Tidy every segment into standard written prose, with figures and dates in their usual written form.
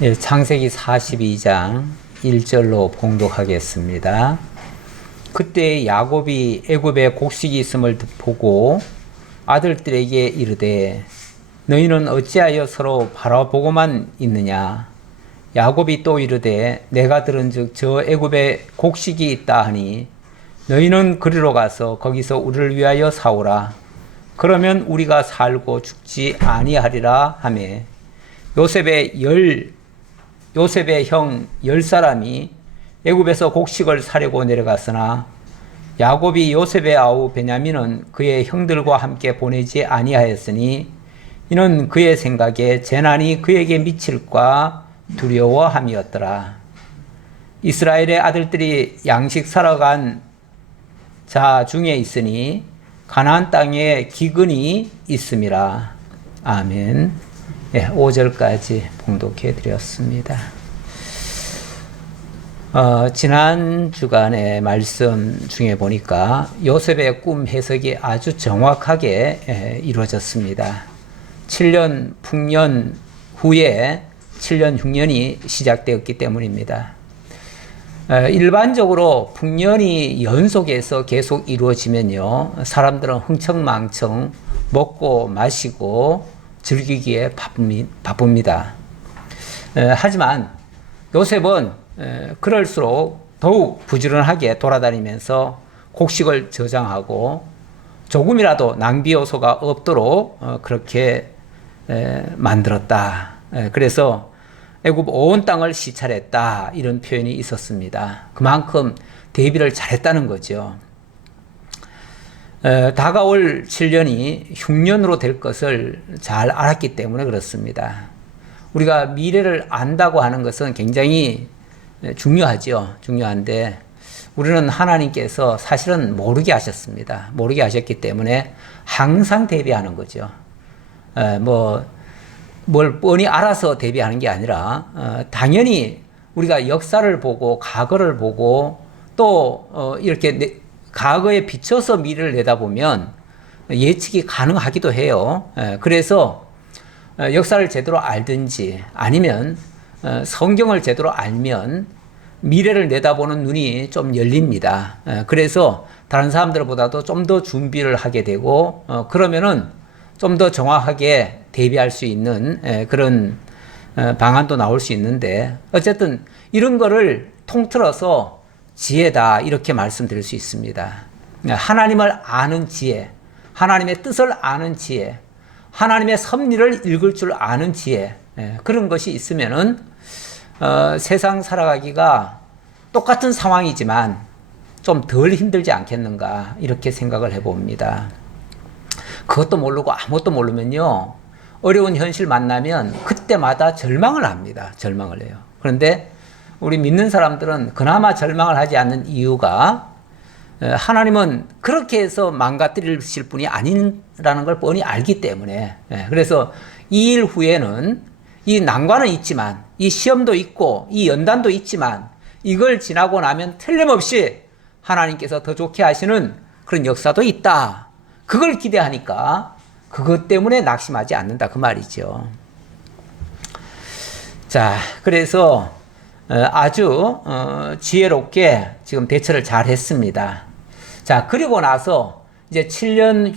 예, 창세기 42장 1절로 봉독하겠습니다. 그때 야곱이 애굽에 곡식이 있음을 보고 아들들에게 이르되 너희는 어찌하여 서로 바라보고만 있느냐. 야곱이 또 이르되 내가 들은즉 저 애굽에 곡식이 있다 하니 너희는 그리로 가서 거기서 우리를 위하여 사오라. 그러면 우리가 살고 죽지 아니하리라 하매 요셉의 형 10사람이 애굽에서 곡식을 사려고 내려갔으나 야곱이 요셉의 아우 베냐민은 그의 형들과 함께 보내지 아니하였으니 이는 그의 생각에 재난이 그에게 미칠까 두려워함이었더라. 이스라엘의 아들들이 양식 사러 간 자 중에 있으니 가나안 땅에 기근이 있음이라. 아멘. 예, 5절까지 봉독해 드렸습니다. 지난 주간의 말씀 중에 보니까 요셉의 꿈 해석이 아주 정확하게 이루어졌습니다. 7년 풍년 후에 7년 흉년이 시작되었기 때문입니다. 일반적으로 풍년이 연속해서 계속 이루어지면요, 사람들은 흥청망청 먹고 마시고 즐기기에 바쁩니다. 하지만 요셉은 그럴수록 더욱 부지런하게 돌아다니면서 곡식을 저장하고 조금이라도 낭비 요소가 없도록 그렇게 만들었다. 그래서 애굽 온 땅을 시찰했다, 이런 표현이 있었습니다. 그만큼 대비를 잘했다는 거죠. 다가올 7년이 흉년으로 될 것을 잘 알았기 때문에 그렇습니다. 우리가 미래를 안다고 하는 것은 굉장히 중요하죠. 중요한데 우리는 하나님께서 사실은 모르게 하셨습니다. 모르게 하셨기 때문에 항상 대비하는 거죠. 뭘 뻔히 알아서 대비하는 게 아니라 당연히 우리가 역사를 보고 과거를 보고 또 이렇게 과거에 비춰서 미래를 내다보면 예측이 가능하기도 해요. 그래서 역사를 제대로 알든지 아니면 성경을 제대로 알면 미래를 내다보는 눈이 좀 열립니다. 그래서 다른 사람들보다도 좀 더 준비를 하게 되고 그러면은 좀 더 정확하게 대비할 수 있는 그런 방안도 나올 수 있는데, 어쨌든 이런 거를 통틀어서 지혜다, 이렇게 말씀드릴 수 있습니다. 하나님을 아는 지혜, 하나님의 뜻을 아는 지혜, 하나님의 섭리를 읽을 줄 아는 지혜, 그런 것이 있으면은 세상 살아가기가 똑같은 상황이지만 좀 덜 힘들지 않겠는가, 이렇게 생각을 해봅니다. 그것도 모르고 아무것도 모르면요, 어려운 현실 만나면 그때마다 절망을 합니다. 절망을 해요. 그런데 우리 믿는 사람들은 그나마 절망을 하지 않는 이유가 하나님은 그렇게 해서 망가뜨리실 분이 아니라는 걸 뻔히 알기 때문에. 그래서 이 일 후에는 이 난관은 있지만, 이 시험도 있고 이 연단도 있지만, 이걸 지나고 나면 틀림없이 하나님께서 더 좋게 하시는 그런 역사도 있다. 그걸 기대하니까 그것 때문에 낙심하지 않는다, 그 말이죠. 자, 그래서 아주 지혜롭게 지금 대처를 잘 했습니다. 자, 그리고 나서 이제 7년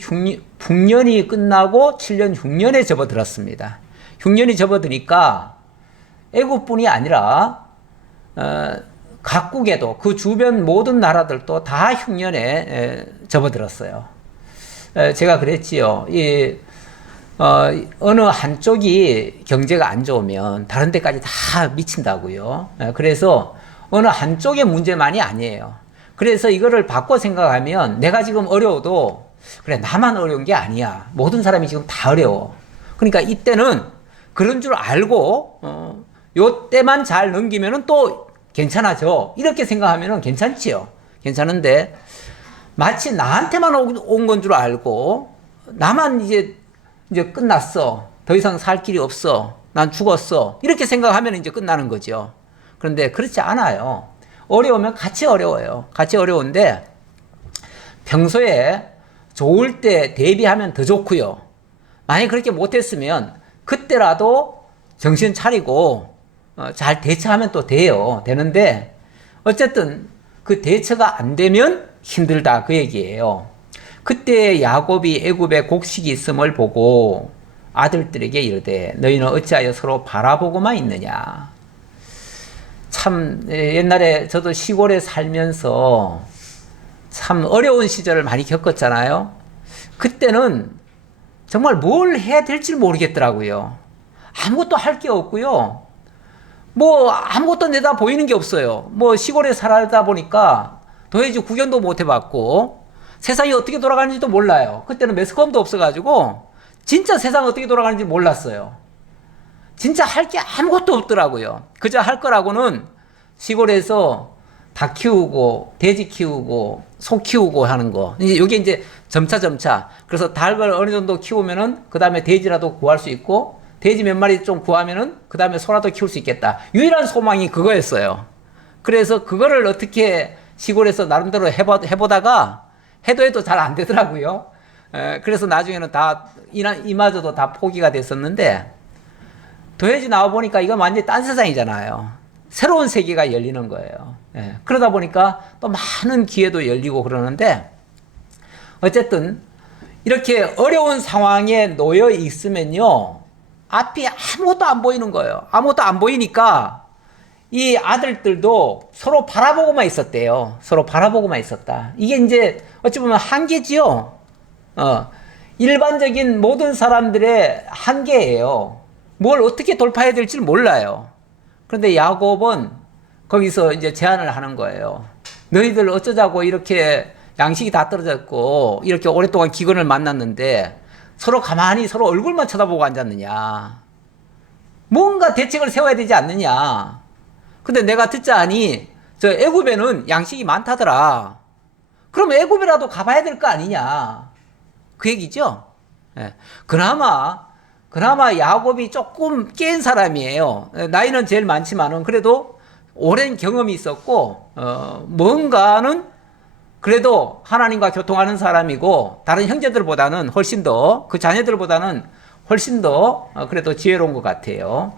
풍년이 끝나고 7년 흉년에 접어들었습니다. 흉년이 접어드니까 애굽뿐이 아니라 각국에도, 그 주변 모든 나라들도 다 흉년에 접어들었어요. 제가 그랬지요. 어느 한쪽이 경제가 안 좋으면 다른 데까지 다 미친다고요. 그래서 어느 한쪽의 문제만이 아니에요. 그래서 이거를 바꿔 생각하면 내가 지금 어려워도 그래, 나만 어려운 게 아니야. 모든 사람이 지금 다 어려워. 그러니까 이때는 그런 줄 알고 요 때만 잘 넘기면은 또 괜찮아져, 이렇게 생각하면은 괜찮지요. 괜찮은데 마치 나한테만 온 건 줄 알고, 나만 이제 끝났어, 더 이상 살 길이 없어, 난 죽었어, 이렇게 생각하면 이제 끝나는 거죠. 그런데 그렇지 않아요. 어려우면 같이 어려워요. 같이 어려운데 평소에 좋을 때 대비하면 더 좋고요. 만약 그렇게 못했으면 그때라도 정신 차리고 잘 대처하면 또 돼요. 되는데 어쨌든 그 대처가 안 되면 힘들다 그 얘기예요. 그때 야곱이 애굽에 곡식이 있음을 보고 아들들에게 이르되 너희는 어찌하여 서로 바라보고만 있느냐. 참 옛날에 저도 시골에 살면서 참 어려운 시절을 많이 겪었잖아요. 그때는 정말 뭘 해야 될지 모르겠더라고요. 아무것도 할 게 없고요. 뭐 아무것도 내다 보이는 게 없어요. 뭐 시골에 살다 보니까 도대체 구경도 못 해봤고 세상이 어떻게 돌아가는지도 몰라요. 그때는 매스컴도 없어가지고 진짜 세상 어떻게 돌아가는지 몰랐어요. 진짜 할 게 아무것도 없더라고요. 그저 할 거라고는 시골에서 닭 키우고 돼지 키우고 소 키우고 하는 거. 이제 요게 이제 점차 그래서 닭을 어느 정도 키우면은 그 다음에 돼지라도 구할 수 있고 돼지 몇 마리 좀 구하면은 그 다음에 소라도 키울 수 있겠다. 유일한 소망이 그거였어요. 그래서 그거를 어떻게 시골에서 나름대로 해보다가 해도 잘 안 되더라고요. 그래서 나중에는 다 이마저도 다 포기가 됐었는데 도해지 나와보니까 이건 완전히 딴 세상이잖아요. 새로운 세계가 열리는 거예요. 그러다 보니까 또 많은 기회도 열리고 그러는데 어쨌든 이렇게 어려운 상황에 놓여 있으면요. 앞이 아무것도 안 보이는 거예요. 아무것도 안 보이니까 이 아들들도 서로 바라보고만 있었대요. 서로 바라보고만 있었다. 이게 이제 어찌 보면 한계지요. 일반적인 모든 사람들의 한계예요. 뭘 어떻게 돌파해야 될지 몰라요. 그런데 야곱은 거기서 이제 제안을 하는 거예요. 너희들 어쩌자고 이렇게 양식이 다 떨어졌고 이렇게 오랫동안 기근을 만났는데 서로 가만히 서로 얼굴만 쳐다보고 앉았느냐. 뭔가 대책을 세워야 되지 않느냐. 근데 내가 듣자하니 저 애굽에는 양식이 많다더라. 그럼 애굽이라도 가봐야 될 거 아니냐. 그 얘기죠. 그나마 야곱이 조금 깬 사람이에요. 나이는 제일 많지만은 그래도 오랜 경험이 있었고 뭔가는 그래도 하나님과 교통하는 사람이고 다른 형제들보다는 훨씬 더 그 자녀들보다는 훨씬 더 그래도 지혜로운 것 같아요.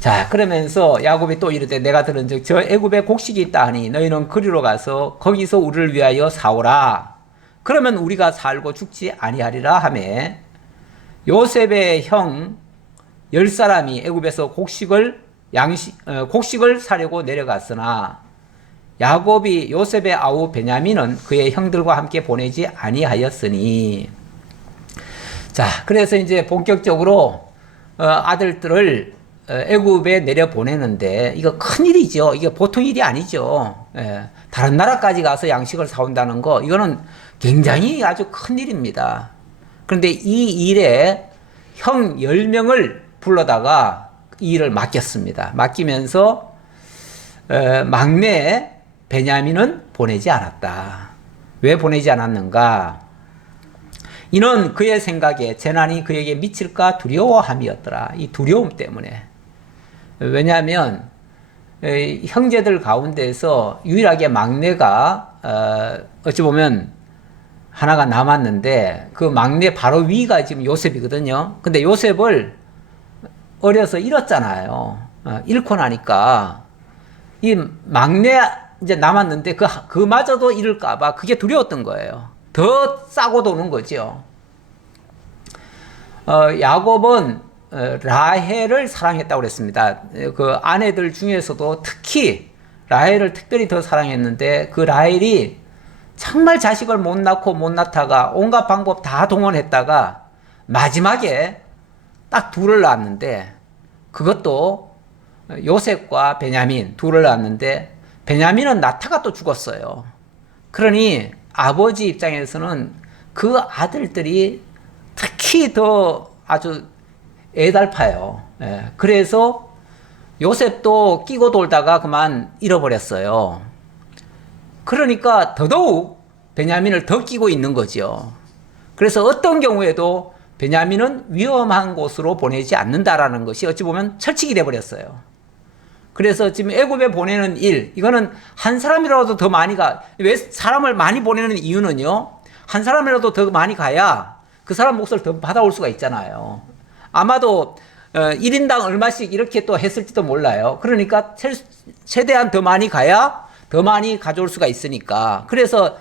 자, 그러면서 야곱이 또 이르되 내가 들은즉 저 애굽에 곡식이 있다 하니 너희는 그리로 가서 거기서 우리를 위하여 사오라. 그러면 우리가 살고 죽지 아니하리라 하매 요셉의 형 10사람이 애굽에서 곡식을 사려고 내려갔으나 야곱이 요셉의 아우 베냐민은 그의 형들과 함께 보내지 아니하였으니. 자, 그래서 이제 본격적으로 아들들을 애굽에 내려 보내는데 이거 큰 일이죠. 이게 보통 일이 아니죠. 다른 나라까지 가서 양식을 사온다는 거 이거는 굉장히 아주 큰 일입니다. 그런데 이 일에 형 10명을 불러다가 이 일을 맡겼습니다. 맡기면서 막내 베냐민은 보내지 않았다. 왜 보내지 않았는가? 이는 그의 생각에 재난이 그에게 미칠까 두려워함이었더라. 이 두려움 때문에. 왜냐하면 형제들 가운데서 유일하게 막내가 어찌 보면 하나가 남았는데 그 막내 바로 위가 지금 요셉이거든요. 근데 요셉을 어려서 잃었잖아요. 잃고 나니까 이 막내 이제 남았는데 그마저도 잃을까봐 그게 두려웠던 거예요. 더 싸고 도는 거죠. 야곱은 라헬을 사랑했다고 그랬습니다. 그 아내들 중에서도 특히 라헬을 특별히 더 사랑했는데 그 라헬이 정말 자식을 못 낳고 못 낳다가 온갖 방법 다 동원했다가 마지막에 딱 둘을 낳았는데 그것도 요셉과 베냐민 둘을 낳았는데 베냐민은 낳다가 또 죽었어요. 그러니 아버지 입장에서는 그 아들들이 특히 더 아주 애달파요. 그래서 요셉도 끼고 돌다가 그만 잃어버렸어요. 그러니까 더더욱 베냐민을 더 끼고 있는 거죠. 그래서 어떤 경우에도 베냐민은 위험한 곳으로 보내지 않는다라는 것이 어찌 보면 철칙이 돼버렸어요. 그래서 지금 애굽에 보내는 일, 이거는 한 사람이라도 더 많이 왜 사람을 많이 보내는 이유는요, 한 사람이라도 더 많이 가야 그 사람 몫을 더 받아올 수가 있잖아요. 아마도 1인당 얼마씩 이렇게 또 했을지도 몰라요. 그러니까 최대한 더 많이 가야 더 많이 가져올 수가 있으니까. 그래서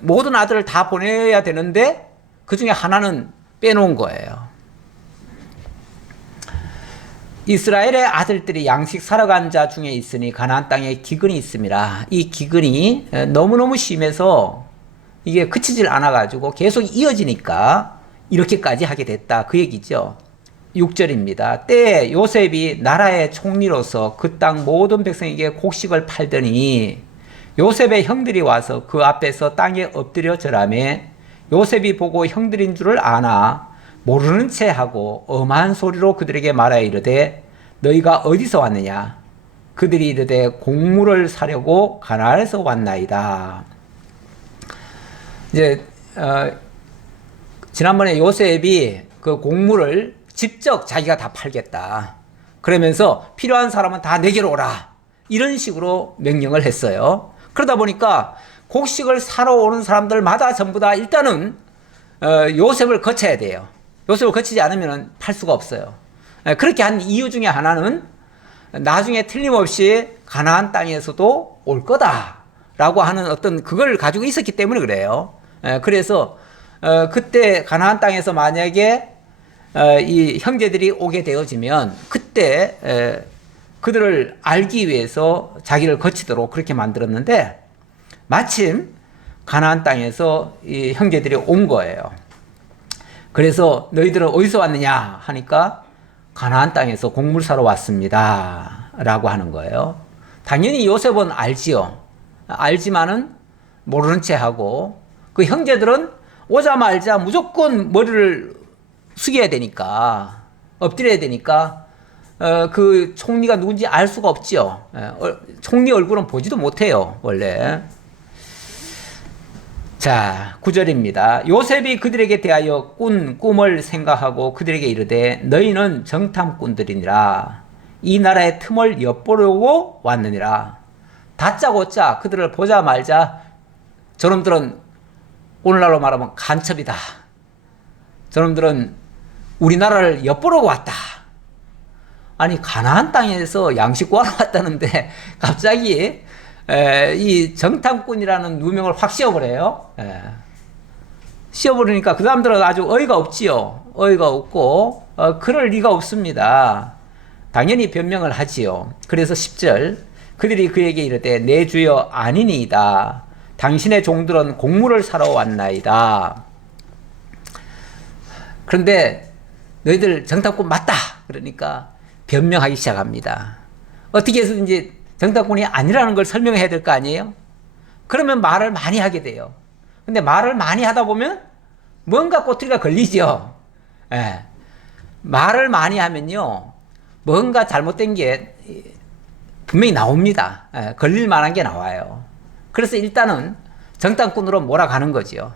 모든 아들을 다 보내야 되는데 그 중에 하나는 빼놓은 거예요. 이스라엘의 아들들이 양식 사러 간 자 중에 있으니 가나안 땅에 기근이 있습니다. 이 기근이 너무너무 심해서 이게 그치질 않아가지고 계속 이어지니까 이렇게까지 하게 됐다. 그 얘기죠. 6절입니다. 때에 요셉이 나라의 총리로서 그 땅 모든 백성에게 곡식을 팔더니 요셉의 형들이 와서 그 앞에서 땅에 엎드려 절하매 요셉이 보고 형들인 줄을 아나 모르는 채 하고 엄한 소리로 그들에게 말하여 이르되 너희가 어디서 왔느냐? 그들이 이르되 곡물을 사려고 가나안에서 왔나이다. 이제 지난번에 요셉이 그 곡물을 직접 자기가 다 팔겠다. 그러면서 필요한 사람은 다 내게로 오라. 이런 식으로 명령을 했어요. 그러다 보니까 곡식을 사러 오는 사람들마다 전부 다 일단은 요셉을 거쳐야 돼요. 요셉을 거치지 않으면 팔 수가 없어요. 그렇게 한 이유 중에 하나는 나중에 틀림없이 가나안 땅에서도 올 거다라고 하는 어떤 그걸 가지고 있었기 때문에 그래요. 그래서 그때 가나안 땅에서 만약에 이 형제들이 오게 되어지면 그때 그들을 알기 위해서 자기를 거치도록 그렇게 만들었는데 마침 가나안 땅에서 이 형제들이 온 거예요. 그래서 너희들은 어디서 왔느냐 하니까 가나안 땅에서 곡물 사러 왔습니다 라고 하는 거예요. 당연히 요셉은 알지요. 알지만은 모르는 채 하고 그 형제들은 오자마자 무조건 머리를 숙여야 되니까 엎드려야 되니까 그 총리가 누군지 알 수가 없죠. 총리 얼굴은 보지도 못해요 원래. 자, 9절입니다. 요셉이 그들에게 대하여 꾼 꿈을 생각하고 그들에게 이르되 너희는 정탐꾼들이니라. 이 나라의 틈을 엿보려고 왔느니라. 다짜고짜 그들을 보자 말자 저놈들은 오늘날로 말하면 간첩이다. 저놈들은 우리나라를 엿보려고 왔다. 아니 가나안 땅에서 양식 구하러 왔다는데 갑자기 이 정탐꾼이라는 누명을 확 씌워버려요. 씌워버리니까 그 사람들은 아주 어이가 없지요. 어이가 없고 그럴 리가 없습니다. 당연히 변명을 하지요. 그래서 10절 그들이 그에게 이르되 내 주여 아니니이다. 당신의 종들은 곡물을 사러 왔나이다. 그런데 너희들 정탐꾼 맞다. 그러니까 변명하기 시작합니다. 어떻게 해서든지 정탐꾼이 아니라는 걸 설명해야 될 거 아니에요? 그러면 말을 많이 하게 돼요. 근데 말을 많이 하다 보면 뭔가 꼬투리가 걸리죠. 말을 많이 하면요. 뭔가 잘못된 게 분명히 나옵니다. 걸릴 만한 게 나와요. 그래서 일단은 정탐꾼으로 몰아가는 거죠.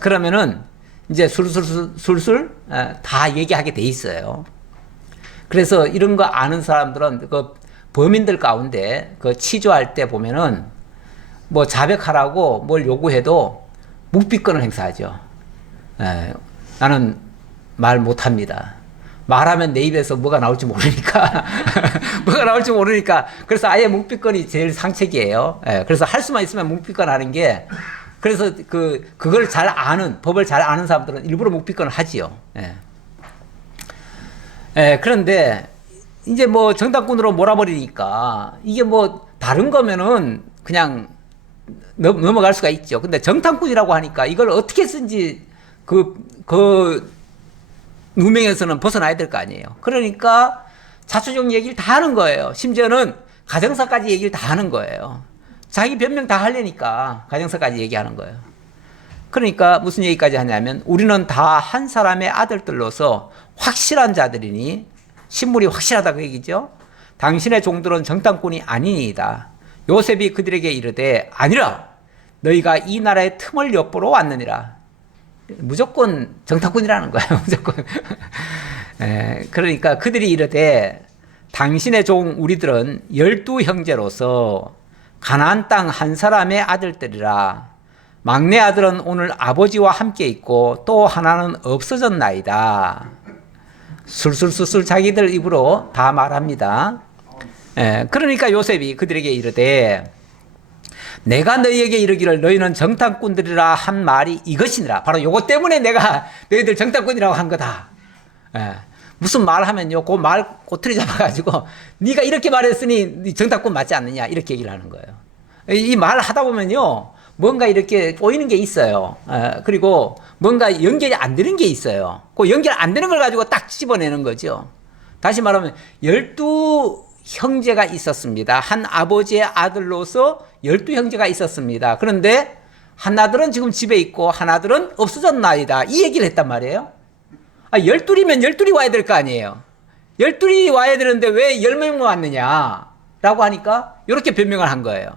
그러면은 이제 술술 다 얘기하게 돼 있어요. 그래서 이런 거 아는 사람들은 그 범인들 가운데 그 치조할 때 보면은 뭐 자백하라고 뭘 요구해도 묵비권을 행사하죠. 나는 말 못합니다. 말하면 내 입에서 뭐가 나올지 모르니까 뭐가 나올지 모르니까 그래서 아예 묵비권이 제일 상책이에요. 그래서 할 수만 있으면 묵비권 하는 게 그래서 그걸 잘 아는 법을 잘 아는 사람들은 일부러 묵비권을 하지요. 그런데 이제 뭐 정탐꾼으로 몰아버리니까 이게 뭐 다른 거면은 그냥 넘어갈 수가 있죠. 근데 정탐꾼이라고 하니까 이걸 어떻게 쓴지 그 누명에서는 벗어나야 될 거 아니에요. 그러니까 자초적 얘기를 다 하는 거예요. 심지어는 가정사까지 얘기를 다 하는 거예요. 자기 변명 다 하려니까 가정사까지 얘기하는 거예요. 그러니까 무슨 얘기까지 하냐면 우리는 다 한 사람의 아들들로서 확실한 자들이니 신물이 확실하다 그 얘기죠. 당신의 종들은 정탐꾼이 아니니이다. 요셉이 그들에게 이르되 아니라 너희가 이 나라의 틈을 엿보러 왔느니라. 무조건 정탐꾼이라는 거예요. 무조건. 그러니까 그들이 이르되 당신의 종 우리들은 12형제로서 가나안 땅 한 사람의 아들들이라. 막내 아들은 오늘 아버지와 함께 있고 또 하나는 없어졌나이다. 술술술술 자기들 입으로 다 말합니다. 그러니까 요셉이 그들에게 이르되 내가 너희에게 이르기를 너희는 정탐꾼들이라 한 말이 이것이니라. 바로 요것 때문에 내가 너희들 정탐꾼이라고 한 거다. 무슨 말하면요, 그 말 꼬투리 잡아가지고 네가 이렇게 말했으니 네 정탐꾼 맞지 않느냐 이렇게 얘기를 하는 거예요. 이 말 하다 보면요, 뭔가 이렇게 꼬이는 게 있어요. 그리고 뭔가 연결이 안 되는 게 있어요. 그 연결 안 되는 걸 가지고 딱 집어내는 거죠. 다시 말하면 12형제가 있었습니다. 한 아버지의 아들로서 12형제가 있었습니다. 그런데 하나들은 지금 집에 있고 하나들은 없어졌나이다. 이 얘기를 했단 말이에요. 12이면 12이 와야 될 거 아니에요. 12이 와야 되는데 왜 10명만 왔느냐 라고 하니까 이렇게 변명을 한 거예요.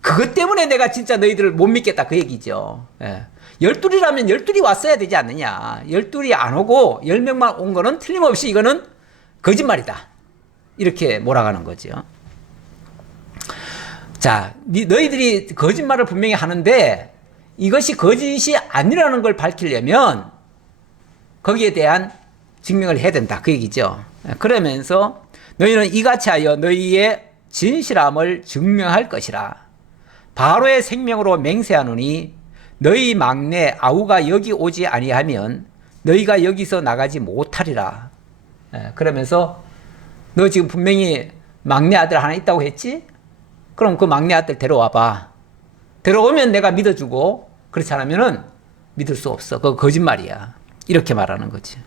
그것 때문에 내가 진짜 너희들을 못 믿겠다 그 얘기죠. 12이라면 12이 왔어야 되지 않느냐. 12이 안 오고 10명만 온 거는 틀림없이 이거는 거짓말이다. 이렇게 몰아가는 거죠. 자, 너희들이 거짓말을 분명히 하는데 이것이 거짓이 아니라는 걸 밝히려면 거기에 대한 증명을 해야 된다. 그 얘기죠. 그러면서 너희는 이같이 하여 너희의 진실함을 증명할 것이라. 바로의 생명으로 맹세하노니 너희 막내 아우가 여기 오지 아니하면 너희가 여기서 나가지 못하리라. 그러면서 너 지금 분명히 막내 아들 하나 있다고 했지? 그럼 그 막내 아들 데려와봐. 데려오면 내가 믿어주고 그렇지 않으면은 믿을 수 없어. 그거 거짓말이야. 이렇게 말하는 거지.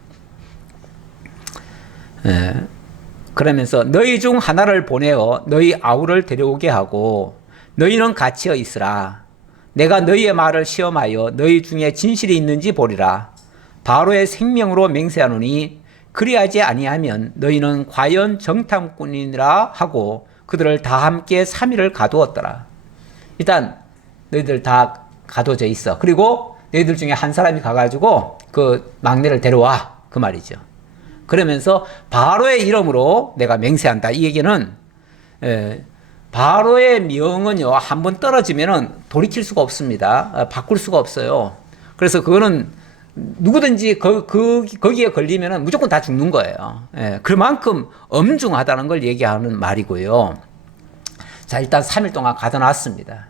그러면서 너희 중 하나를 보내어 너희 아우를 데려오게 하고 너희는 갇혀 있으라. 내가 너희의 말을 시험하여 너희 중에 진실이 있는지 보리라. 바로의 생명으로 맹세하노니 그리하지 아니하면 너희는 과연 정탐꾼이라 하고 그들을 다 함께 3일을 가두었더라. 일단 너희들 다 가둬져 있어. 그리고 너희들 중에 한 사람이 가가지고 그 막내를 데려와. 그 말이죠. 그러면서 바로의 이름으로 내가 맹세한다. 이 얘기는 바로의 명은요, 한번 떨어지면은 돌이킬 수가 없습니다. 바꿀 수가 없어요. 그래서 그거는 누구든지 거기에 걸리면은 무조건 다 죽는 거예요. 그만큼 엄중하다는 걸 얘기하는 말이고요. 자, 일단 3일 동안 가둬놨습니다.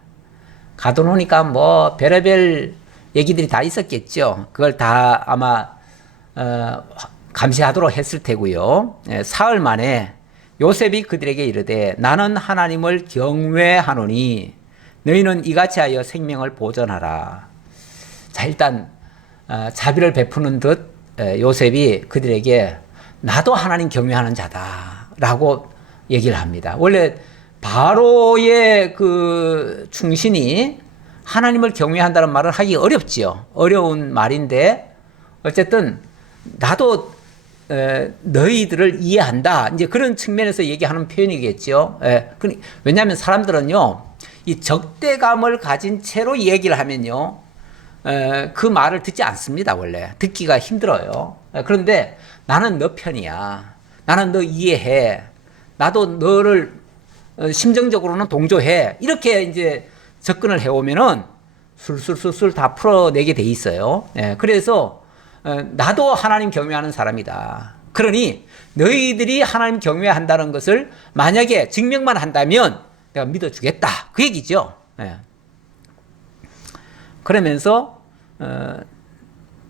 가둬놓으니까 뭐 별의별 얘기들이 다 있었겠죠. 그걸 다 아마 감시하도록 했을 테고요. 사흘 만에 요셉이 그들에게 이르되 나는 하나님을 경외하노니 너희는 이같이 하여 생명을 보존하라. 자, 일단 자비를 베푸는 듯 요셉이 그들에게 나도 하나님 경외하는 자다라고 얘기를 합니다. 원래 바로의 그 충신이 하나님을 경외한다는 말을 하기 어렵지요. 어려운 말인데 어쨌든 나도 너희들을 이해한다. 이제 그런 측면에서 얘기하는 표현이겠죠. 왜냐하면 사람들은요, 이 적대감을 가진 채로 얘기를 하면요, 그 말을 듣지 않습니다. 원래 듣기가 힘들어요. 그런데 나는 너 편이야. 나는 너 이해해. 나도 너를 심정적으로는 동조해. 이렇게 이제 접근을 해오면은 술술술술 다 풀어내게 돼 있어요. 그래서 나도 하나님 경외하는 사람이다. 그러니 너희들이 하나님 경외한다는 것을 만약에 증명만 한다면 내가 믿어주겠다. 그 얘기죠. 그러면서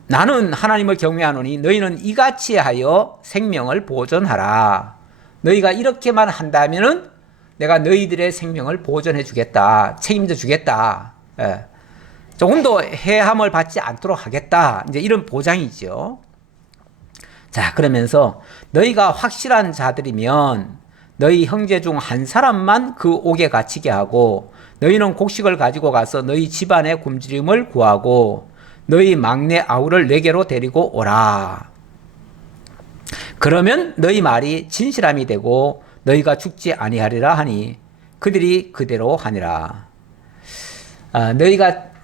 나는 하나님을 경외하노니 너희는 이같이 하여 생명을 보존하라. 너희가 이렇게만 한다면은 내가 너희들의 생명을 보존해 주겠다. 책임져 주겠다. 조금도 해함을 받지 않도록 하겠다. 이제 이런 보장이죠. 자, 그러면서 너희가 확실한 자들이면 너희 형제 중 한 사람만 그 옥에 갇히게 하고 너희는 곡식을 가지고 가서 너희 집안의 굶주림을 구하고 너희 막내 아우를 내게로 데리고 오라. 그러면 너희 말이 진실함이 되고 너희가 죽지 아니하리라 하니 그들이 그대로 하니라.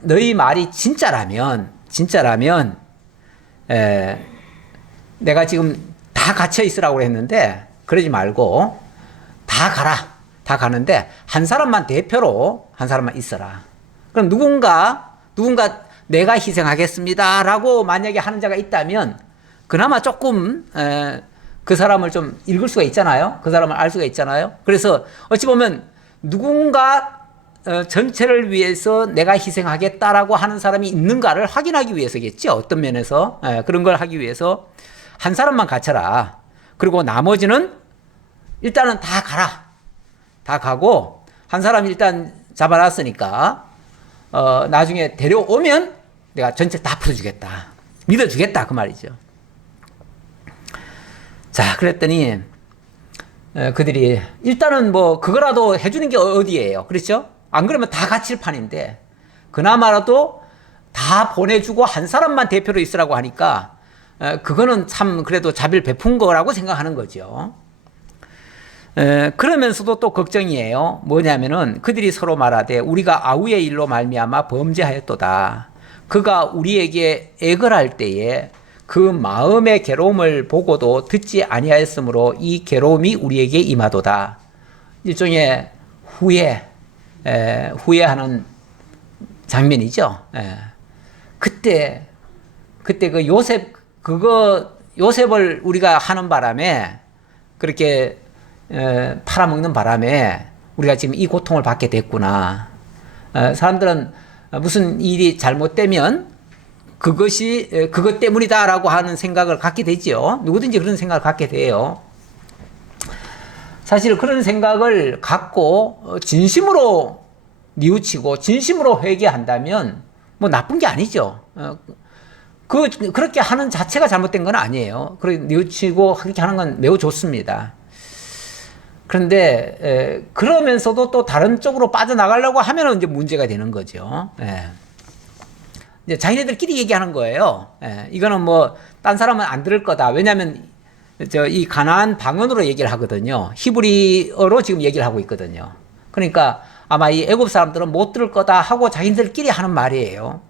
너희 말이 진짜라면 내가 지금 다 갇혀 있으라고 했는데 그러지 말고 다 가라. 다 가는데 한 사람만 대표로 한 사람만 있어라. 그럼 누군가 내가 희생하겠습니다라고 만약에 하는 자가 있다면 그나마 조금 그 사람을 좀 읽을 수가 있잖아요. 그 사람을 알 수가 있잖아요. 그래서 어찌 보면 누군가 전체를 위해서 내가 희생하겠다라고 하는 사람이 있는가를 확인하기 위해서겠죠. 어떤 면에서 그런 걸 하기 위해서 한 사람만 갇혀라. 그리고 나머지는 일단은 다 가라. 다 가고 한 사람 일단 잡아놨으니까 나중에 데려오면 내가 전체 다 풀어주겠다. 믿어주겠다. 그 말이죠. 자, 그랬더니 그들이 일단은 뭐 그거라도 해주는 게 어디예요. 그렇죠? 안 그러면 다 갇힐 판인데 그나마라도 다 보내주고 한 사람만 대표로 있으라고 하니까 그거는 참 그래도 자비를 베푼 거라고 생각하는 거죠. 그러면서도 또 걱정이에요. 뭐냐면은 그들이 서로 말하되 우리가 아우의 일로 말미암아 범죄하였도다. 그가 우리에게 애걸할 때에 그 마음의 괴로움을 보고도 듣지 아니하였으므로 이 괴로움이 우리에게 임하도다. 일종의 후회하는 장면이죠. 그때 그 요셉을 우리가 하는 바람에 그렇게 팔아먹는 바람에 우리가 지금 이 고통을 받게 됐구나. 사람들은 무슨 일이 잘못되면 그것 때문이다라고 하는 생각을 갖게 되죠. 누구든지 그런 생각을 갖게 돼요. 사실 그런 생각을 갖고 진심으로 뉘우치고 진심으로 회개한다면 뭐 나쁜 게 아니죠. 그렇게 하는 자체가 잘못된 건 아니에요. 그렇게 뉘우치고 그렇게 하는 건 매우 좋습니다. 그런데 그러면서도 또 다른 쪽으로 빠져나가려고 하면 이제 문제가 되는 거죠. 이제 자기네들끼리 얘기하는 거예요. 이거는 뭐 딴 사람은 안 들을 거다. 왜냐하면 이 가나안 방언으로 얘기를 하거든요. 히브리어로 지금 얘기를 하고 있거든요. 그러니까 아마 이 애굽 사람들은 못 들을 거다 하고 자기들끼리 하는 말이에요.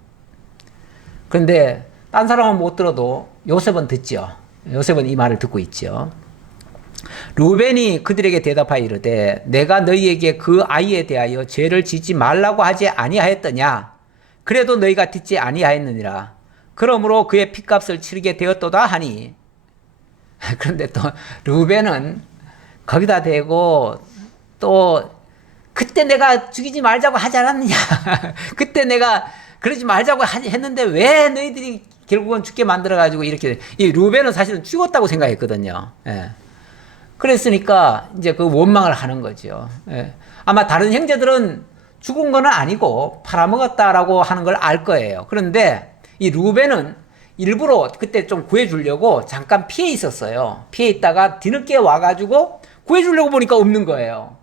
그런데 딴 사람은 못 들어도 요셉은 듣죠. 요셉은 이 말을 듣고 있죠. 루벤이 그들에게 대답하여 이르되 내가 너희에게 그 아이에 대하여 죄를 짓지 말라고 하지 아니하였더냐. 그래도 너희가 듣지 아니하였느니라. 그러므로 그의 핏값을 치르게 되었도다 하니. 그런데 또 루벤은 거기다 대고 또 그때 내가 죽이지 말자고 하지 않았느냐. 그때 내가 그러지 말자고 했는데 왜 너희들이 결국은 죽게 만들어가지고 이렇게. 이 루벤은 사실은 죽었다고 생각했거든요. 그랬으니까 이제 그 원망을 하는 거죠. 아마 다른 형제들은 죽은 건 아니고 팔아먹었다라고 하는 걸 알 거예요. 그런데 이 루벤은 일부러 그때 좀 구해주려고 잠깐 피해 있었어요. 피해 있다가 뒤늦게 와가지고 구해주려고 보니까 없는 거예요.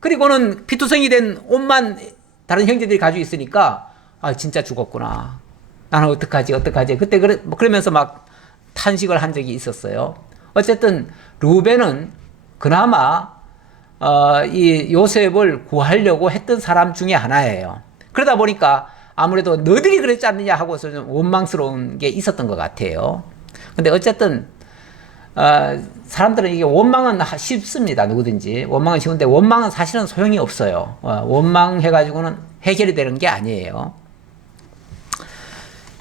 그리고는 피투성이 된 옷만 다른 형제들이 가지고 있으니까 아 진짜 죽었구나. 나는 어떡하지 그때 그러면서 막 탄식을 한 적이 있었어요. 어쨌든 루벤은 그나마 이 요셉을 구하려고 했던 사람 중에 하나예요. 그러다 보니까 아무래도 너들이 그랬지 않느냐 하고서 좀 원망스러운 게 있었던 것 같아요. 근데 어쨌든 사람들은 이게 원망은 쉽습니다. 누구든지 원망은 쉬운데 원망은 사실은 소용이 없어요. 원망해가지고는 해결이 되는 게 아니에요.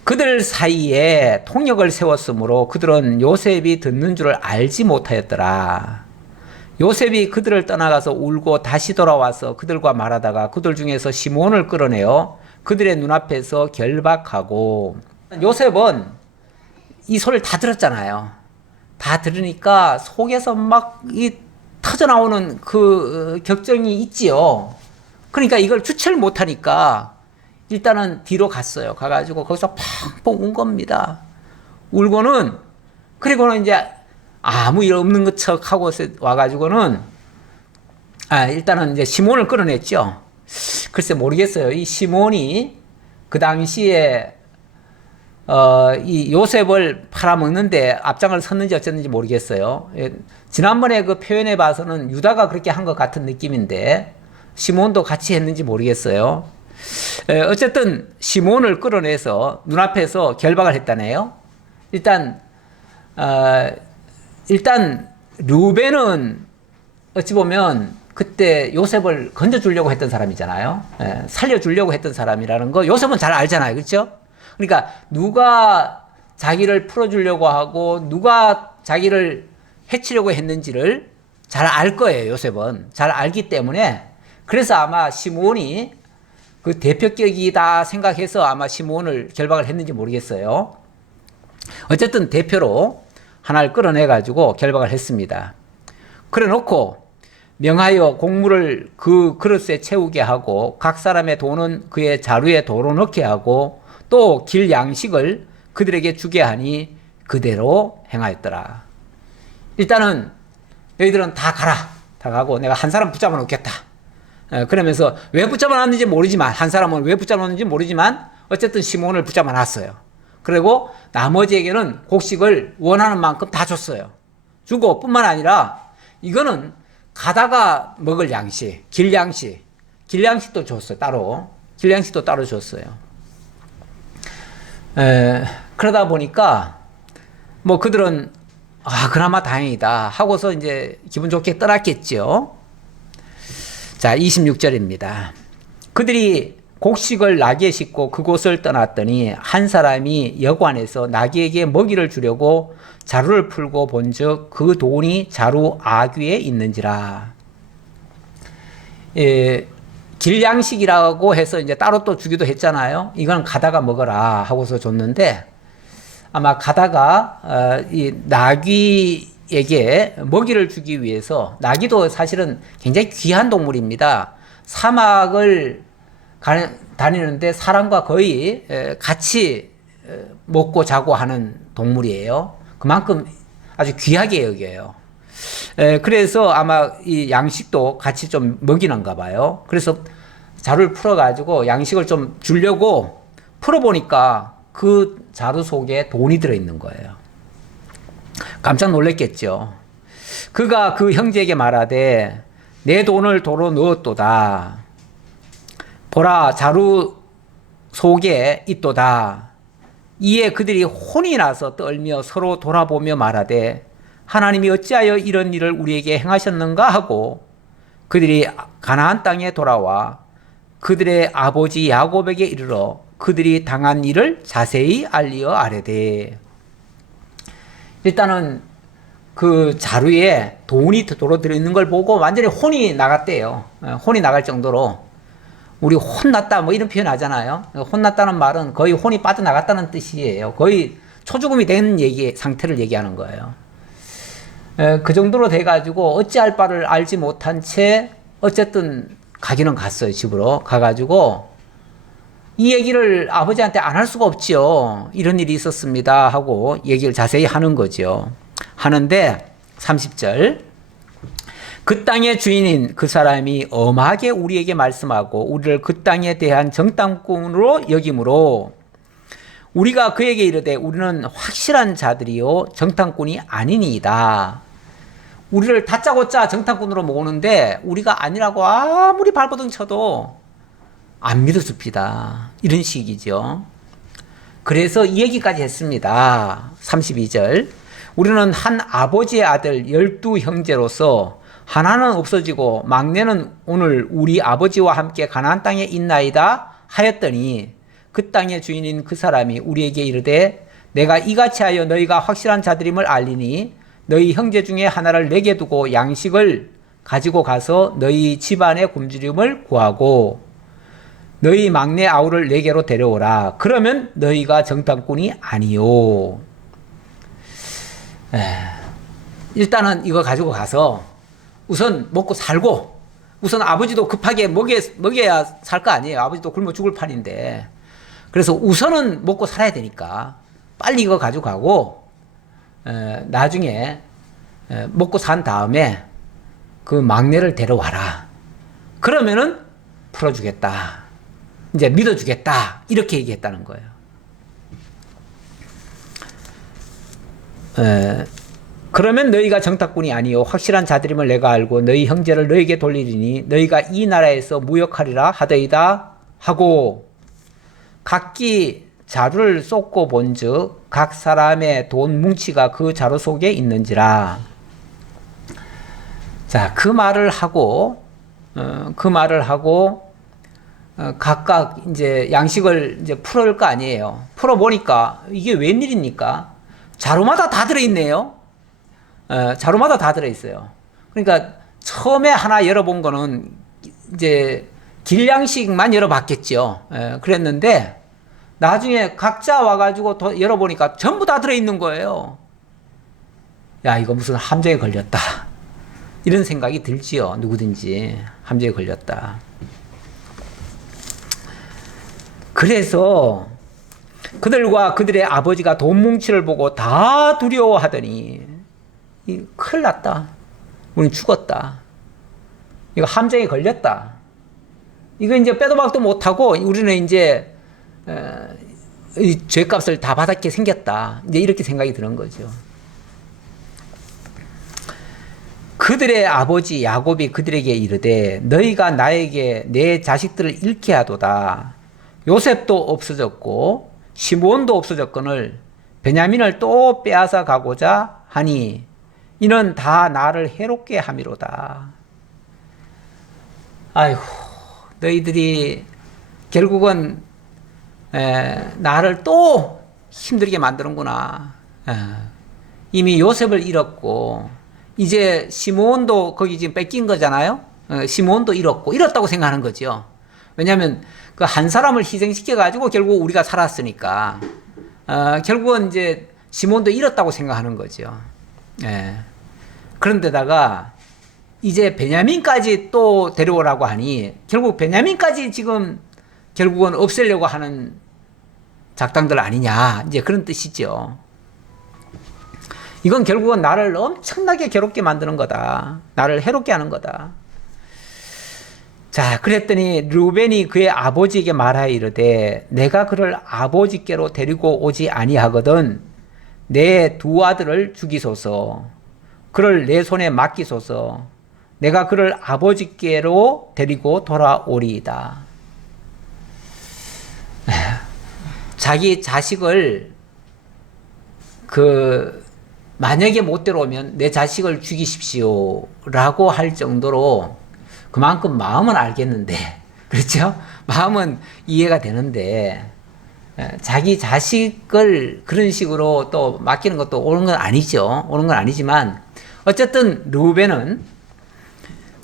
그들 사이에 통역을 세웠으므로 그들은 요셉이 듣는 줄을 알지 못하였더라. 요셉이 그들을 떠나가서 울고 다시 돌아와서 그들과 말하다가 그들 중에서 시몬을 끌어내어 그들의 눈앞에서 결박하고. 요셉은 이 소리를 다 들었잖아요. 다 들으니까 속에서 막 터져나오는 그 격정이 있지요. 그러니까 이걸 주체를 못하니까 일단은 뒤로 갔어요. 가가지고 거기서 펑펑 운 겁니다. 울고는, 그리고는 이제 아무 일 없는 것 척하고 와가지고는 일단은 이제 시몬을 끌어냈죠. 글쎄 모르겠어요. 이 시몬이 그 당시에 이 요셉을 팔아먹는데 앞장을 섰는지 어쨌는지 모르겠어요. 지난번에 그 표현해 봐서는 유다가 그렇게 한 것 같은 느낌인데 시몬도 같이 했는지 모르겠어요. 어쨌든 시몬을 끌어내서 눈앞에서 결박을 했다네요. 일단 루벤은 어찌 보면 그때 요셉을 건져주려고 했던 사람이잖아요. 살려주려고 했던 사람이라는 거 요셉은 잘 알잖아요. 그렇죠? 그러니까 누가 자기를 풀어주려고 하고 누가 자기를 해치려고 했는지를 잘 알 거예요. 요셉은 잘 알기 때문에, 그래서 아마 시므온이 그 대표격이다 생각해서 아마 시므온을 결박을 했는지 모르겠어요. 어쨌든 대표로 하나를 끌어내 가지고 결박을 했습니다. 그래 놓고 명하여 곡물을 그 그릇에 채우게 하고 각 사람의 돈은 그의 자루에 도로 넣게 하고 또 길 양식을 그들에게 주게 하니 그대로 행하였더라. 일단은 너희들은 다 가라. 다 가고 내가 한 사람 붙잡아 놓겠다. 그러면서 왜 붙잡아 놨는지 모르지만, 한 사람은 왜 붙잡아 놨는지 모르지만 어쨌든 시몬을 붙잡아 놨어요. 그리고 나머지에게는 곡식을 원하는 만큼 다 줬어요. 주고 뿐만 아니라 이거는 가다가 먹을 양식, 길양식도 줬어요. 따로. 길양식도 따로 줬어요. 그러다 보니까 뭐 그들은 그나마 다행이다 하고서 이제 기분 좋게 떠났겠죠. 자, 26절입니다. 그들이 곡식을 나귀에 싣고 그곳을 떠났더니 한 사람이 여관에서 나귀에게 먹이를 주려고 자루를 풀고 본즉 그 돈이 자루 아귀에 있는지라. 길양식이라고 해서 이제 따로 또 주기도 했잖아요. 이건 가다가 먹어라 하고서 줬는데, 아마 가다가 이 나귀에게 먹이를 주기 위해서, 나귀도 사실은 굉장히 귀한 동물입니다. 사막을 다니는데 사람과 거의 같이 먹고 자고 하는 동물이에요. 그만큼 아주 귀하게 여겨요. 그래서 아마 이 양식도 같이 좀 먹이는가 봐요. 그래서 자루를 풀어가지고 양식을 좀 주려고 풀어보니까 그 자루 속에 돈이 들어있는 거예요. 깜짝 놀랐겠죠. 그가 그 형제에게 말하되 내 돈을 도로 넣었도다. 보라, 자루 속에 있도다. 이에 그들이 혼이 나서 떨며 서로 돌아보며 말하되 하나님이 어찌하여 이런 일을 우리에게 행하셨는가 하고 그들이 가나안 땅에 돌아와 그들의 아버지 야곱에게 이르러 그들이 당한 일을 자세히 알리어 아뢰되. 일단은 그 자루에 돈이 도로 들어있는 걸 보고 완전히 혼이 나갔대요. 혼이 나갈 정도로. 우리 혼났다 뭐 이런 표현 하잖아요. 혼났다는 말은 거의 혼이 빠져나갔다는 뜻이에요. 거의 초죽음이 된 상태를 얘기하는 거예요. 그 정도로 돼가지고 어찌할 바를 알지 못한 채 어쨌든 가기는 갔어요. 집으로 가가지고 이 얘기를 아버지한테 안 할 수가 없지요. 이런 일이 있었습니다 하고 얘기를 자세히 하는 거죠. 하는데 30절, 그 땅의 주인인 그 사람이 엄하게 우리에게 말씀하고 우리를 그 땅에 대한 정탐꾼으로 여김으로 우리가 그에게 이르되 우리는 확실한 자들이요 정탐꾼이 아니니이다. 우리를 다짜고짜 정탐꾼으로 모으는데 우리가 아니라고 아무리 발버둥 쳐도 안 믿어줍니다. 이런 식이죠. 그래서 이 얘기까지 했습니다. 32절, 우리는 한 아버지의 아들 12형제로서 하나는 없어지고 막내는 오늘 우리 아버지와 함께 가나안 땅에 있나이다 하였더니 그 땅의 주인인 그 사람이 우리에게 이르되 내가 이같이 하여 너희가 확실한 자들임을 알리니 너희 형제 중에 하나를 내게 두고 양식을 가지고 가서 너희 집안의 굶주림을 구하고 너희 막내 아우를 내게로 데려오라. 그러면 너희가 정탐꾼이 아니요. 일단은 이거 가지고 가서 우선 먹고 살고, 우선 아버지도 급하게 먹여야 살 거 아니에요. 아버지도 굶어 죽을 판인데. 그래서 우선은 먹고 살아야 되니까 빨리 이거 가지고 가고 나중에 먹고 산 다음에 그 막내를 데려와라. 그러면은 풀어주겠다. 이제 믿어주겠다. 이렇게 얘기했다는 거예요. 그러면 너희가 정탐꾼이 아니요 확실한 자들임을 내가 알고 너희 형제를 너희에게 돌리리니 너희가 이 나라에서 무역하리라 하더이다 하고 각기 자루를 쏟고 본즉 각 사람의 돈 뭉치가 그 자루 속에 있는지라. 자, 그 말을 하고 각각 이제 양식을 이제 풀어올 거 아니에요. 풀어보니까 이게 웬일입니까? 자루마다 다 들어있네요. 자루마다 다 들어있어요. 그러니까 처음에 하나 열어본 거는 이제 길양식만 열어봤겠죠. 그랬는데 나중에 각자 와가지고 더 열어보니까 전부 다 들어있는 거예요. 야, 이거 무슨 함정에 걸렸다. 이런 생각이 들지요. 누구든지 함정에 걸렸다. 그래서 그들과 그들의 아버지가 돈 뭉치를 보고 다 두려워하더니 큰일 났다. 우린 죽었다. 이거 함정에 걸렸다. 이거 이제 빼도 박도 못하고 우리는 이제 이 죄값을 다 받게 생겼다. 이제 이렇게 생각이 드는 거죠. 그들의 아버지 야곱이 그들에게 이르되 너희가 나에게 내 자식들을 잃게 하도다. 요셉도 없어졌고 시므온도 없어졌거늘 베냐민을 또 빼앗아 가고자 하니 이는 다 나를 해롭게 함이로다. 아이고, 너희들이 결국은 나를 또 힘들게 만드는구나. 이미 요셉을 잃었고 이제 시므온도 거기 지금 뺏긴 거잖아요. 시므온도 잃었다고 생각하는 거죠. 왜냐하면 그 한 사람을 희생시켜 가지고 결국 우리가 살았으니까 결국은 이제 시므온도 잃었다고 생각하는 거죠. 그런데다가 이제 베냐민까지 또 데려오라고 하니 결국 베냐민까지 지금 결국은 없애려고 하는 작당들 아니냐, 이제 그런 뜻이죠. 이건 결국은 나를 엄청나게 괴롭게 만드는 거다. 나를 해롭게 하는 거다. 자, 그랬더니 르우벤이 그의 아버지에게 말하여 이르되 내가 그를 아버지께로 데리고 오지 아니하거든 내 두 아들을 죽이소서. 그를 내 손에 맡기소서. 내가 그를 아버지께로 데리고 돌아오리이다. 자기 자식을 만약에 못 데려오면 내 자식을 죽이십시오 라고 할 정도로 그만큼 마음은 알겠는데, 그렇죠? 마음은 이해가 되는데 자기 자식을 그런 식으로 또 맡기는 것도 옳은 건 아니죠. 옳은 건 아니지만 어쨌든 르우벤은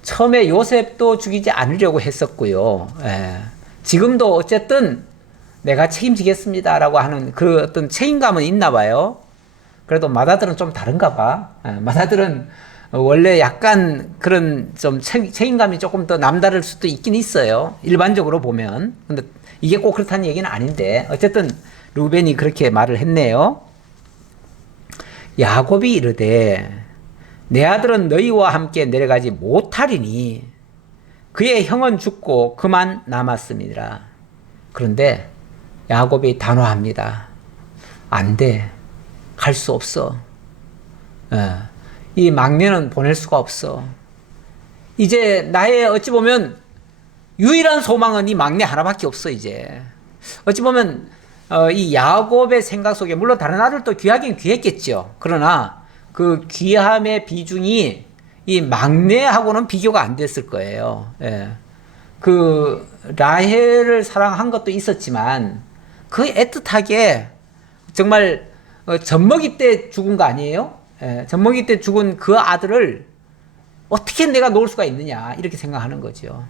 처음에 요셉도 죽이지 않으려고 했었고요. 지금도 어쨌든 내가 책임지겠습니다 라고 하는 그 어떤 책임감은 있나 봐요. 그래도 맏아들은 좀 다른가 봐. 맏아들은 원래 약간 그런 좀 책임감이 조금 더 남다를 수도 있긴 있어요. 일반적으로 보면. 근데 이게 꼭 그렇다는 얘기는 아닌데 어쨌든 르우벤이 그렇게 말을 했네요. 야곱이 이르되 내 아들은 너희와 함께 내려가지 못하리니 그의 형은 죽고 그만 남았습니다. 그런데 야곱이 단호합니다. 안 돼. 갈 수 없어. 이 막내는 보낼 수가 없어. 이제 나의 어찌 보면 유일한 소망은 이 막내 하나밖에 없어. 이제 어찌 보면 이 야곱의 생각 속에 물론 다른 아들도 귀하긴 귀했겠죠. 그러나 그 귀함의 비중이 이 막내하고는 비교가 안 됐을 거예요. 그 라헬을 사랑한 것도 있었지만 그 애틋하게 정말 젖먹이 때 죽은 거 아니에요? 젖먹이 때 죽은 그 아들을 어떻게 내가 놓을 수가 있느냐 이렇게 생각하는 거죠.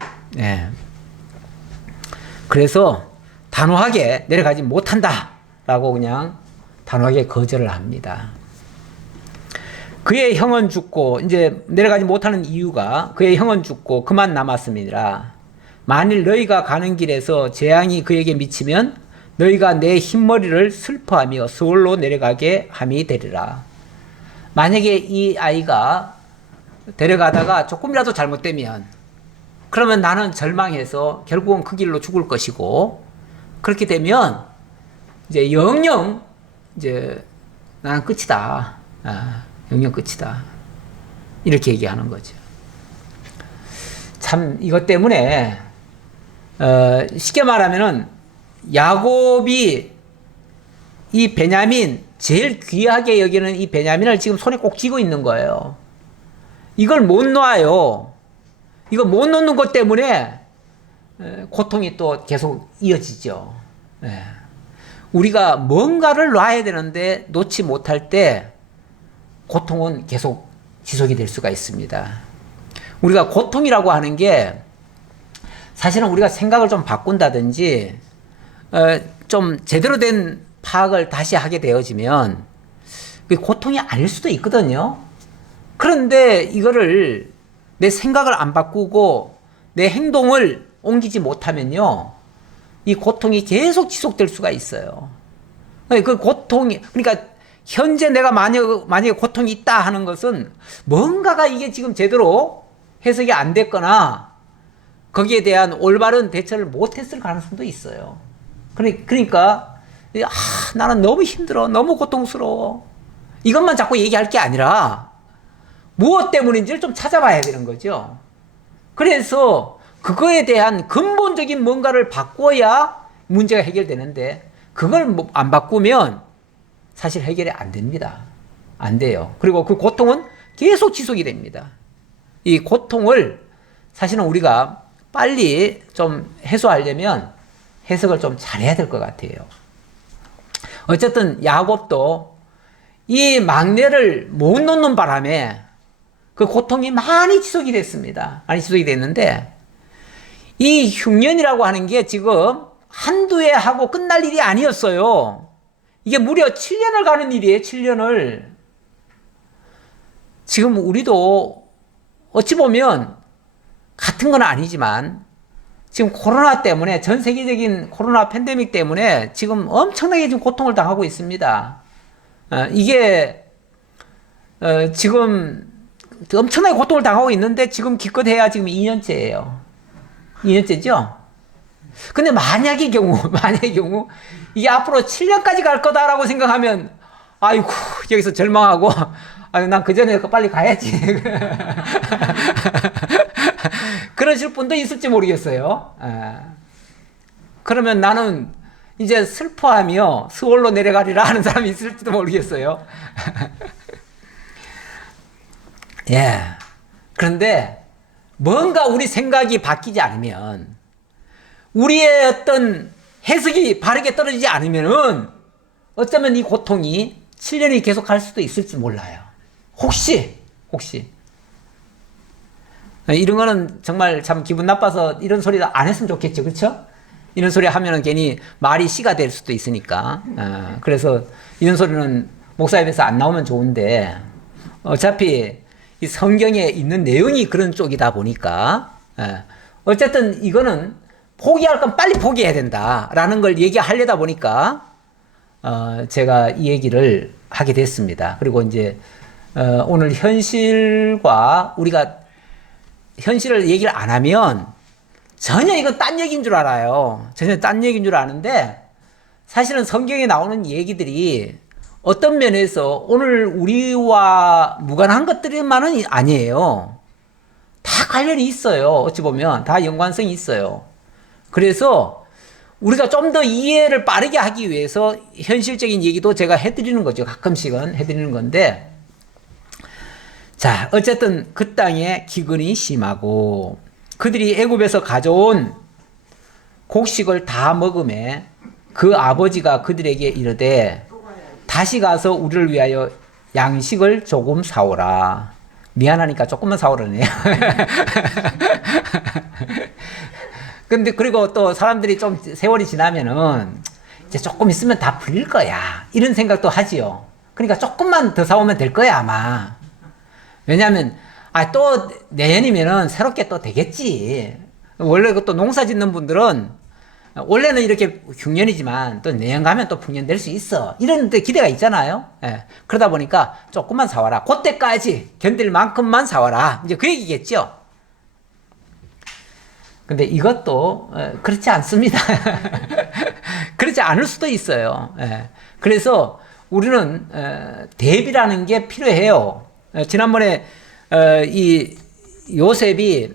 그래서 단호하게 내려가지 못한다 라고 그냥 단호하게 거절을 합니다. 그의 형은 죽고 이제 내려가지 못하는 이유가 그의 형은 죽고 그만 남았습니다. 만일 너희가 가는 길에서 재앙이 그에게 미치면 너희가 내 흰머리를 슬퍼하며 서울로 내려가게 함이 되리라. 만약에 이 아이가 데려가다가 조금이라도 잘못되면 그러면 나는 절망해서 결국은 그 길로 죽을 것이고 그렇게 되면 이제 영영 이제 나는 끝이다. 영영 끝이다. 이렇게 얘기하는 거죠. 참 이것 때문에 쉽게 말하면은 야곱이 이 베냐민 제일 귀하게 여기는 이 베냐민을 지금 손에 꼭 쥐고 있는 거예요. 이걸 못 놔요. 이거 못 놓는 것 때문에 고통이 또 계속 이어지죠. 예. 우리가 뭔가를 놔야 되는데 놓지 못할 때 고통은 계속 지속이 될 수가 있습니다. 우리가 고통이라고 하는 게 사실은 우리가 생각을 좀 바꾼다든지 좀 제대로 된 파악을 다시 하게 되어지면 그게 고통이 아닐 수도 있거든요. 그런데 이거를 내 생각을 안 바꾸고 내 행동을 옮기지 못하면요, 이 고통이 계속 지속될 수가 있어요. 그 고통이, 그러니까 현재 내가 만약에 고통이 있다 하는 것은 뭔가가 이게 지금 제대로 해석이 안 됐거나 거기에 대한 올바른 대처를 못했을 가능성도 있어요. 그러니까 나는 너무 힘들어, 너무 고통스러워, 이것만 자꾸 얘기할 게 아니라 무엇 때문인지를 좀 찾아봐야 되는 거죠. 그래서 그거에 대한 근본적인 뭔가를 바꿔야 문제가 해결되는데 그걸 안 바꾸면 사실 해결이 안 됩니다. 안 돼요. 그리고 그 고통은 계속 지속이 됩니다. 이 고통을 사실은 우리가 빨리 좀 해소하려면 해석을 좀 잘해야 될 것 같아요. 어쨌든 야곱도 이 막내를 못 놓는 바람에 그 고통이 많이 지속이 됐습니다. 많이 지속이 됐는데 이 흉년이라고 하는 게 지금 한두 해 하고 끝날 일이 아니었어요. 이게 무려 7년을 가는 일이에요. 7년을. 지금 우리도 어찌 보면 같은 건 아니지만 지금 코로나 때문에, 전 세계적인 코로나 팬데믹 때문에 지금 엄청나게 지금 고통을 당하고 있습니다. 이게 지금 엄청나게 고통을 당하고 있는데 지금 기껏해야 지금 2년째예요. 2년째죠? 근데 만약의 경우 이게 앞으로 7년까지 갈 거다라고 생각하면 아이고 여기서 절망하고 아유 난 그 전에 빨리 가야지 그러실 분도 있을지 모르겠어요. 그러면 나는 이제 슬퍼하며 스월로 내려가리라 하는 사람이 있을지도 모르겠어요. 예. 그런데 뭔가 우리 생각이 바뀌지 않으면, 우리의 어떤 해석이 바르게 떨어지지 않으면은 어쩌면 이 고통이 7년이 계속 갈 수도 있을지 몰라요. 혹시 이런 거는 정말 참 기분 나빠서 이런 소리 안 했으면 좋겠죠. 그렇죠? 이런 소리 하면은 괜히 말이 씨가 될 수도 있으니까. 그래서 이런 소리는 목사 입에서 안 나오면 좋은데 어차피 이 성경에 있는 내용이 그런 쪽이다 보니까 어쨌든 이거는 포기할 건 빨리 포기해야 된다라는 걸 얘기하려다 보니까 제가 이 얘기를 하게 됐습니다. 그리고 이제 오늘 현실과 우리가 현실을 얘기를 안 하면 전혀 이건 딴 얘기인 줄 알아요. 전혀 딴 얘기인 줄 아는데 사실은 성경에 나오는 얘기들이 어떤 면에서 오늘 우리와 무관한 것들만은 아니에요. 다 관련이 있어요. 어찌 보면 다 연관성이 있어요. 그래서 우리가 좀 더 이해를 빠르게 하기 위해서 현실적인 얘기도 제가 해드리는 거죠. 가끔씩은 해드리는 건데, 자, 어쨌든 그 땅에 기근이 심하고 그들이 애굽에서 가져온 곡식을 다 먹음에 그 아버지가 그들에게 이르되 다시 가서 우리를 위하여 양식을 조금 사오라. 미안하니까 조금만 사오라네요. 근데 그리고 또 사람들이 좀 세월이 지나면은 이제 조금 있으면 다 풀릴 거야, 이런 생각도 하지요. 그러니까 조금만 더 사오면 될 거야 아마. 왜냐하면 또 내년이면은 새롭게 또 되겠지. 원래 또 농사 짓는 분들은 원래는 이렇게 흉년이지만 또 내년 가면 또 풍년 될 수 있어, 이런 데 기대가 있잖아요. 그러다 보니까 조금만 사와라, 그때까지 견딜 만큼만 사와라, 이제 그 얘기겠죠. 근데 이것도 그렇지 않습니다. 그렇지 않을 수도 있어요. 그래서 우리는 대비라는 게 필요해요. 지난번에 이 요셉이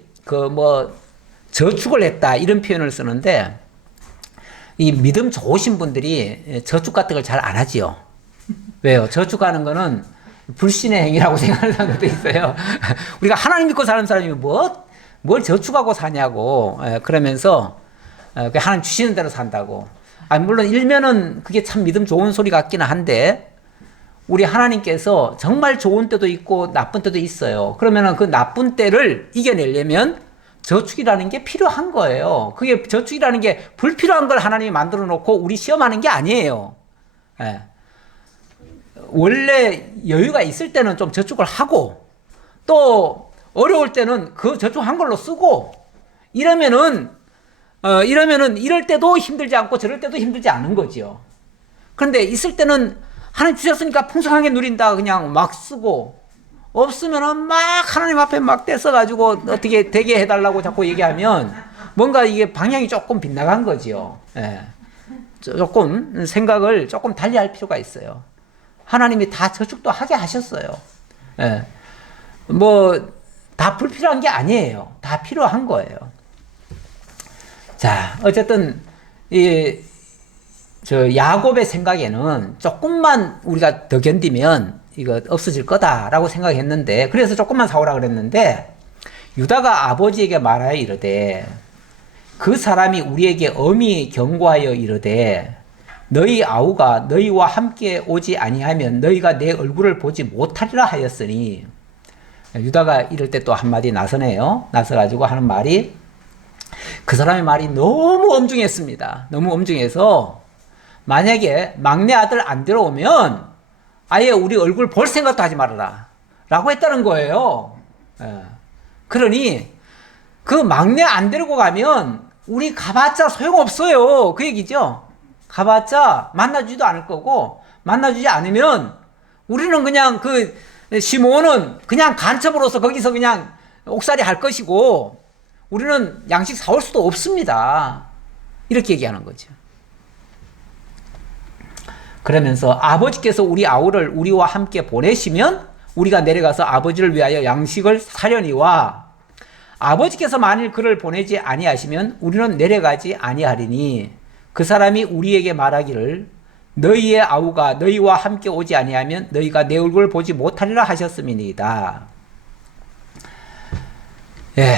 저축을 했다 이런 표현을 쓰는데, 이 믿음 좋으신 분들이 저축 같은 걸 잘 안 하지요. 왜요? 저축하는 거는 불신의 행위라고 생각하는 사람들도 있어요. 우리가 하나님 믿고 사는 사람이 뭘 저축하고 사냐고. 그러면서 하나님 주시는 대로 산다고. 물론 일면은 그게 참 믿음 좋은 소리 같기는 한데 우리 하나님께서 정말 좋은 때도 있고 나쁜 때도 있어요. 그러면은 그 나쁜 때를 이겨내려면 저축이라는 게 필요한 거예요. 그게 저축이라는 게 불필요한 걸 하나님이 만들어 놓고 우리 시험하는 게 아니에요. 예. 원래 여유가 있을 때는 좀 저축을 하고 또 어려울 때는 그 저축한 걸로 쓰고 이러면은 이럴 때도 힘들지 않고 저럴 때도 힘들지 않은 거죠. 그런데 있을 때는 하나님 주셨으니까 풍성하게 누린다 그냥 막 쓰고 없으면은 막 하나님 앞에 막 떼써가지고 어떻게 되게 해달라고 자꾸 얘기하면 뭔가 이게 방향이 조금 빗나간 거지요. 예. 조금 생각을 조금 달리 할 필요가 있어요. 하나님이 다 저축도 하게 하셨어요. 예. 다 불필요한 게 아니에요. 다 필요한 거예요. 자, 어쨌든 야곱의 생각에는 조금만 우리가 더 견디면 이거 없어질 거다라고 생각했는데 그래서 조금만 사오라 그랬는데 유다가 아버지에게 말하여 이르되 그 사람이 우리에게 엄히 경고하여 이르되 너희 아우가 너희와 함께 오지 아니하면 너희가 내 얼굴을 보지 못하리라 하였으니 유다가 이럴 때 또 한마디 나서네요. 나서가지고 하는 말이 그 사람의 말이 너무 엄중했습니다. 너무 엄중해서 만약에 막내 아들 안 들어오면 아예 우리 얼굴 볼 생각도 하지 말아라 라고 했다는 거예요. 그러니 그 막내 안 데리고 가면 우리 가봤자 소용없어요. 그 얘기죠. 가봤자 만나주지도 않을 거고 만나주지 않으면 우리는 그냥 그 시몬은 그냥 간첩으로서 거기서 그냥 옥살이 할 것이고 우리는 양식 사올 수도 없습니다. 이렇게 얘기하는 거죠. 그러면서 아버지께서 우리 아우를 우리와 함께 보내시면 우리가 내려가서 아버지를 위하여 양식을 사려니와 아버지께서 만일 그를 보내지 아니하시면 우리는 내려가지 아니하리니 그 사람이 우리에게 말하기를 너희의 아우가 너희와 함께 오지 아니하면 너희가 내 얼굴을 보지 못하리라 하셨음이니이다. 예.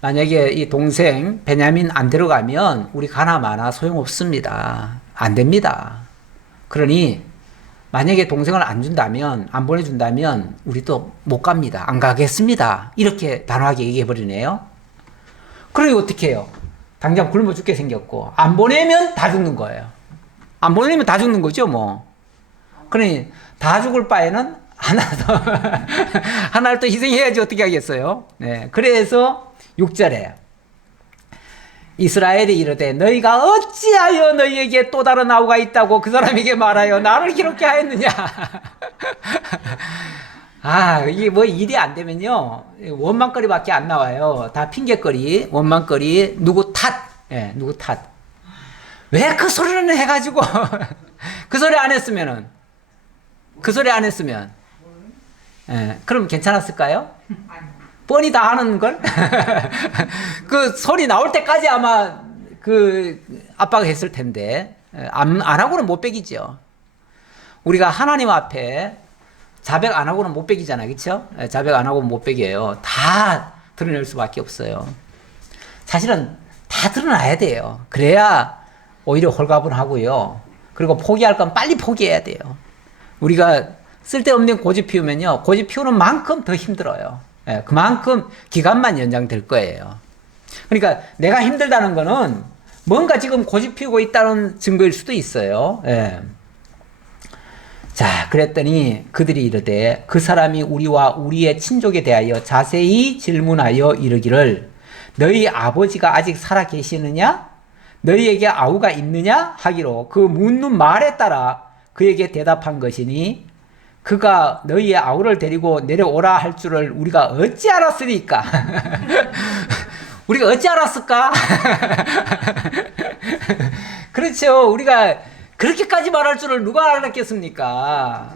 만약에 이 동생 베냐민 안 데려가면 우리 가나 마나 소용없습니다. 안 됩니다. 그러니 만약에 동생을 안 준다면 안 보내준다면 우리 또 못 갑니다. 안 가겠습니다. 이렇게 단호하게 얘기해버리네요. 그러니 어떻게 해요? 당장 굶어 죽게 생겼고 안 보내면 다 죽는 거예요. 안 보내면 다 죽는 거죠 뭐. 그러니 다 죽을 바에는 하나를 또 희생해야지 어떻게 하겠어요. 네. 그래서 6절에 이스라엘이 이르되 너희가 어찌하여 너희에게 또 다른 아우가 있다고 그 사람에게 말하여 나를 이렇게 하였느냐. 이게 뭐 일이 안 되면요 원망거리밖에 안 나와요. 다 핑계거리, 원망거리, 누구 탓. 예, 누구 탓. 왜 그 소리는 해가지고 그 소리 안 했으면 예, 그럼 괜찮았을까요? 뻔히 다 하는 걸? 그 소리 나올 때까지 아마 그 압박을 했을 텐데 안 하고는 못 베기죠. 우리가 하나님 앞에 자백 안 하고는 못 베기잖아요. 그렇죠? 자백 안 하고는 못 베겨요. 다 드러낼 수밖에 없어요. 사실은 다 드러나야 돼요. 그래야 오히려 홀가분하고요. 그리고 포기할 건 빨리 포기해야 돼요. 우리가 쓸데없는 고집 피우면요. 고집 피우는 만큼 더 힘들어요. 그만큼 기간만 연장될 거예요. 그러니까 내가 힘들다는 거는 뭔가 지금 고집 피우고 있다는 증거일 수도 있어요. 자, 그랬더니 그들이 이르되 그 사람이 우리와 우리의 친족에 대하여 자세히 질문하여 이르기를 너희 아버지가 아직 살아 계시느냐? 너희에게 아우가 있느냐? 하기로 그 묻는 말에 따라 그에게 대답한 것이니 그가 너희의 아우를 데리고 내려오라 할 줄을 우리가 어찌 알았으리까? 우리가 어찌 알았을까? 그렇죠. 우리가 그렇게까지 말할 줄을 누가 알았겠습니까?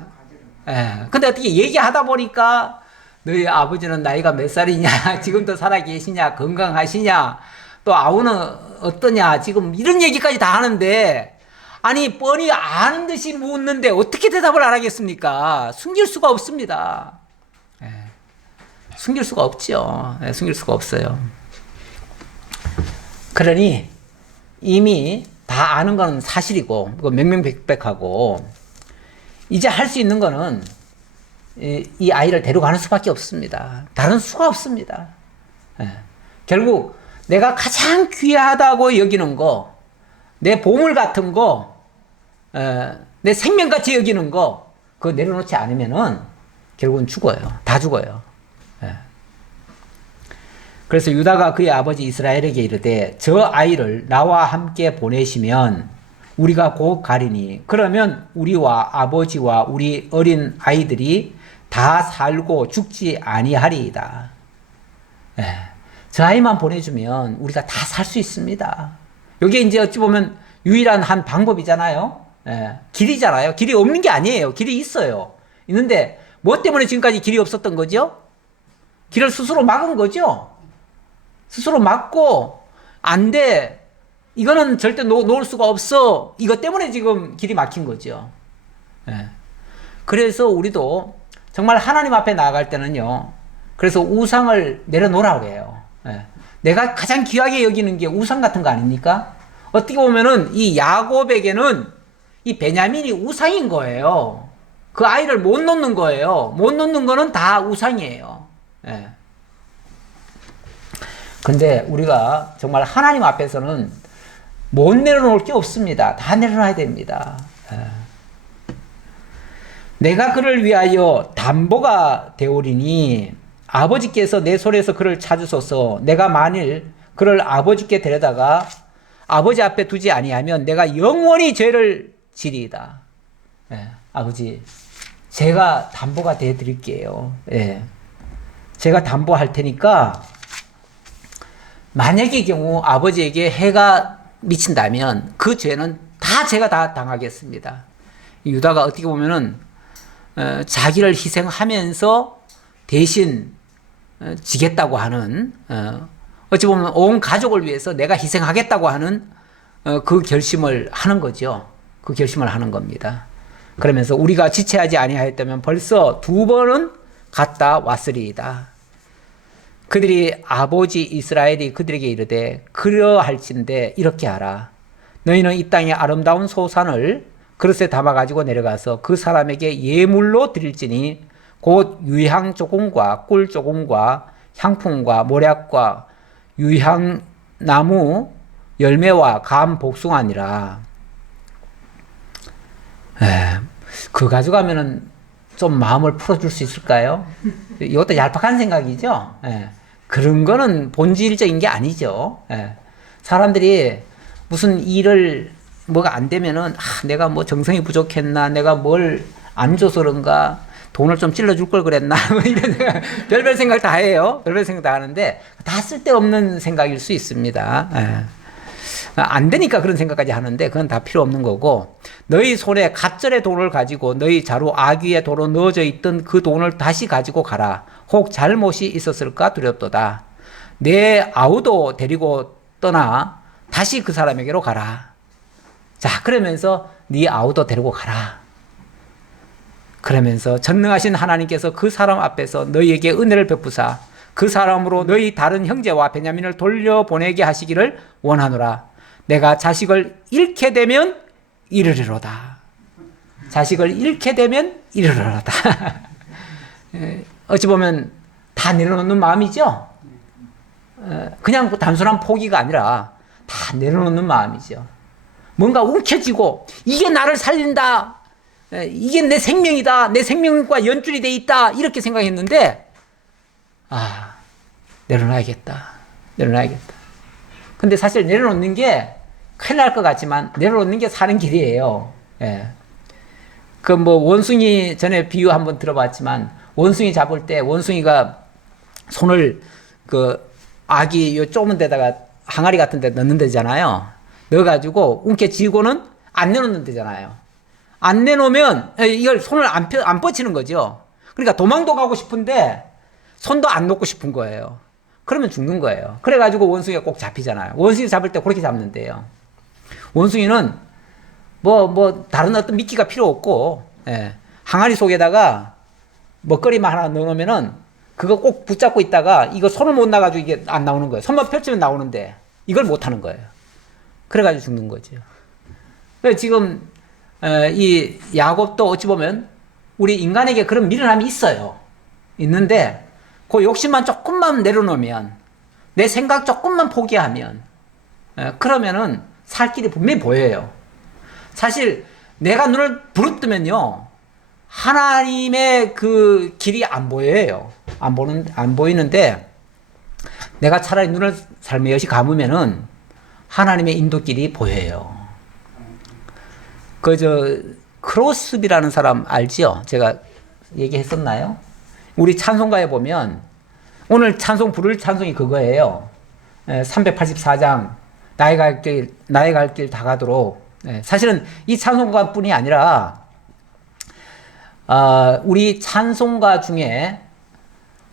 근데 어떻게 얘기하다 보니까 너희 아버지는 나이가 몇 살이냐? 지금도 살아 계시냐? 건강하시냐? 또 아우는 어떠냐? 지금 이런 얘기까지 다 하는데 아니 뻔히 아는 듯이 묻는데 어떻게 대답을 안 하겠습니까? 숨길 수가 없습니다. 숨길 수가 없죠. 예, 숨길 수가 없어요. 그러니 이미 다 아는 건 사실이고 명명백백하고 이제 할 수 있는 거는 이 아이를 데려가는 수밖에 없습니다. 다른 수가 없습니다. 예. 결국 내가 가장 귀하다고 여기는 거, 내 보물 같은 거, 내 생명같이 여기는 거, 그거 내려놓지 않으면은 결국은 죽어요. 다 죽어요. 예. 그래서 유다가 그의 아버지 이스라엘에게 이르되 저 아이를 나와 함께 보내시면 우리가 곧 가리니 그러면 우리와 아버지와 우리 어린 아이들이 다 살고 죽지 아니하리이다. 예. 저 아이만 보내주면 우리가 다 살 수 있습니다. 이게 이제 어찌 보면 유일한 한 방법이잖아요. 예. 길이잖아요. 길이 없는 게 아니에요. 길이 있어요. 있는데 뭐 때문에 지금까지 길이 없었던 거죠? 길을 스스로 막은 거죠. 스스로 막고 안 돼. 이거는 절대 놓을 수가 없어. 이것 때문에 지금 길이 막힌 거죠. 예. 그래서 우리도 정말 하나님 앞에 나아갈 때는요. 그래서 우상을 내려놓으라고 해요. 예. 내가 가장 귀하게 여기는 게 우상 같은 거 아닙니까? 어떻게 보면은 이 야곱에게는 이 베냐민이 우상인 거예요. 그 아이를 못 놓는 거예요. 못 놓는 거는 다 우상이에요. 예. 근데 우리가 정말 하나님 앞에서는 못 내려놓을 게 없습니다. 다 내려놔야 됩니다. 예. 내가 그를 위하여 담보가 되오리니 아버지께서 내 손에서 그를 찾으소서. 내가 만일 그를 아버지께 데려다가 아버지 앞에 두지 아니하면 내가 영원히 죄를 지리이다. 예. 아버지, 제가 담보가 돼 드릴게요. 예. 제가 담보할 테니까 만약의 경우 아버지에게 해가 미친다면 그 죄는 다 제가 다 당하겠습니다. 유다가 어떻게 보면은 자기를 희생하면서 대신 지겠다고 하는 어찌 보면 온 가족을 위해서 내가 희생하겠다고 하는 그 결심을 하는 거죠. 그 결심을 하는 겁니다. 그러면서 우리가 지체하지 아니하였다면 벌써 2번은 갔다 왔으리이다. 그들이 아버지 이스라엘이 그들에게 이르되 그러할진대 이렇게 하라. 너희는 이 땅의 아름다운 소산을 그릇에 담아가지고 내려가서 그 사람에게 예물로 드릴지니 곧 유향 조금과 꿀 조금과 향품과 모략과 유향나무 열매와 감 복숭아니라. 그 가져가면은 좀 마음을 풀어줄 수 있을까요? 이것도 얄팍한 생각이죠. 그런 거는 본질적인 게 아니죠. 사람들이 무슨 일을 뭐가 안 되면은 내가 뭐 정성이 부족했나, 내가 뭘 안 줘서 그런가, 돈을 좀 찔러줄 걸 그랬나, 뭐 이런 생각, 별별 생각 다 해요. 별별 생각 다 하는데 다 쓸데없는 생각일 수 있습니다. 안 되니까 그런 생각까지 하는데 그건 다 필요 없는 거고, 너희 손에 갑절의 돈을 가지고 너희 자루 아귀의 도로 넣어져 있던 그 돈을 다시 가지고 가라. 혹 잘못이 있었을까 두렵도다. 내 아우도 데리고 떠나 다시 그 사람에게로 가라. 자, 그러면서 네 아우도 데리고 가라. 그러면서 전능하신 하나님께서 그 사람 앞에서 너희에게 은혜를 베푸사 그 사람으로 너희 다른 형제와 베냐민을 돌려보내게 하시기를 원하노라. 내가 자식을 잃게 되면 이르리로다. 자식을 잃게 되면 이르리로다. 어찌 보면 다 내려놓는 마음이죠. 그냥 단순한 포기가 아니라 다 내려놓는 마음이죠. 뭔가 움켜쥐고 이게 나를 살린다. 이게 내 생명이다. 내 생명과 연줄이 돼 있다. 이렇게 생각했는데 내려놔야겠다. 내려놔야겠다. 근데 사실 내려놓는 게 큰일 날 것 같지만 내려놓는 게 사는 길이에요. 그 뭐 원숭이 전에 비유 한번 들어봤지만 원숭이 잡을 때 원숭이가 손을 그 아기 요 좁은 데다가 항아리 같은 데 넣는 데잖아요. 넣어가지고 움켜쥐고는 안 내놓는 데잖아요. 안 내놓으면 이걸 손을 안 뻗치는 거죠. 그러니까 도망도 가고 싶은데 손도 안 놓고 싶은 거예요. 그러면 죽는 거예요. 그래가지고 원숭이가 꼭 잡히잖아요. 원숭이 잡을 때 그렇게 잡는데요. 원숭이는 다른 어떤 미끼가 필요 없고, 항아리 속에다가 먹거리만 하나 넣어놓으면은 그거 꼭 붙잡고 있다가 이거 손을 못 놔가지고 이게 안 나오는 거예요. 손만 펼치면 나오는데 이걸 못 하는 거예요. 그래가지고 죽는 거죠. 그래서 지금 이 야곱도 어찌 보면 우리 인간에게 그런 미련함이 있어요. 있는데 그 욕심만 조금만 내려놓으면, 내 생각 조금만 포기하면, 그러면은 살 길이 분명히 보여요. 사실 내가 눈을 부릅뜨면요, 하나님의 그 길이 안 보여요. 안 보이는데, 내가 차라리 눈을 살며시 감으면은 하나님의 인도길이 보여요. 크로스비라는 사람 알지요? 제가 얘기했었나요? 우리 찬송가에 보면, 오늘 부를 찬송이 그거예요. 384장, 나의 갈 길 다 가도록. 사실은 이 찬송가 뿐이 아니라, 우리 찬송가 중에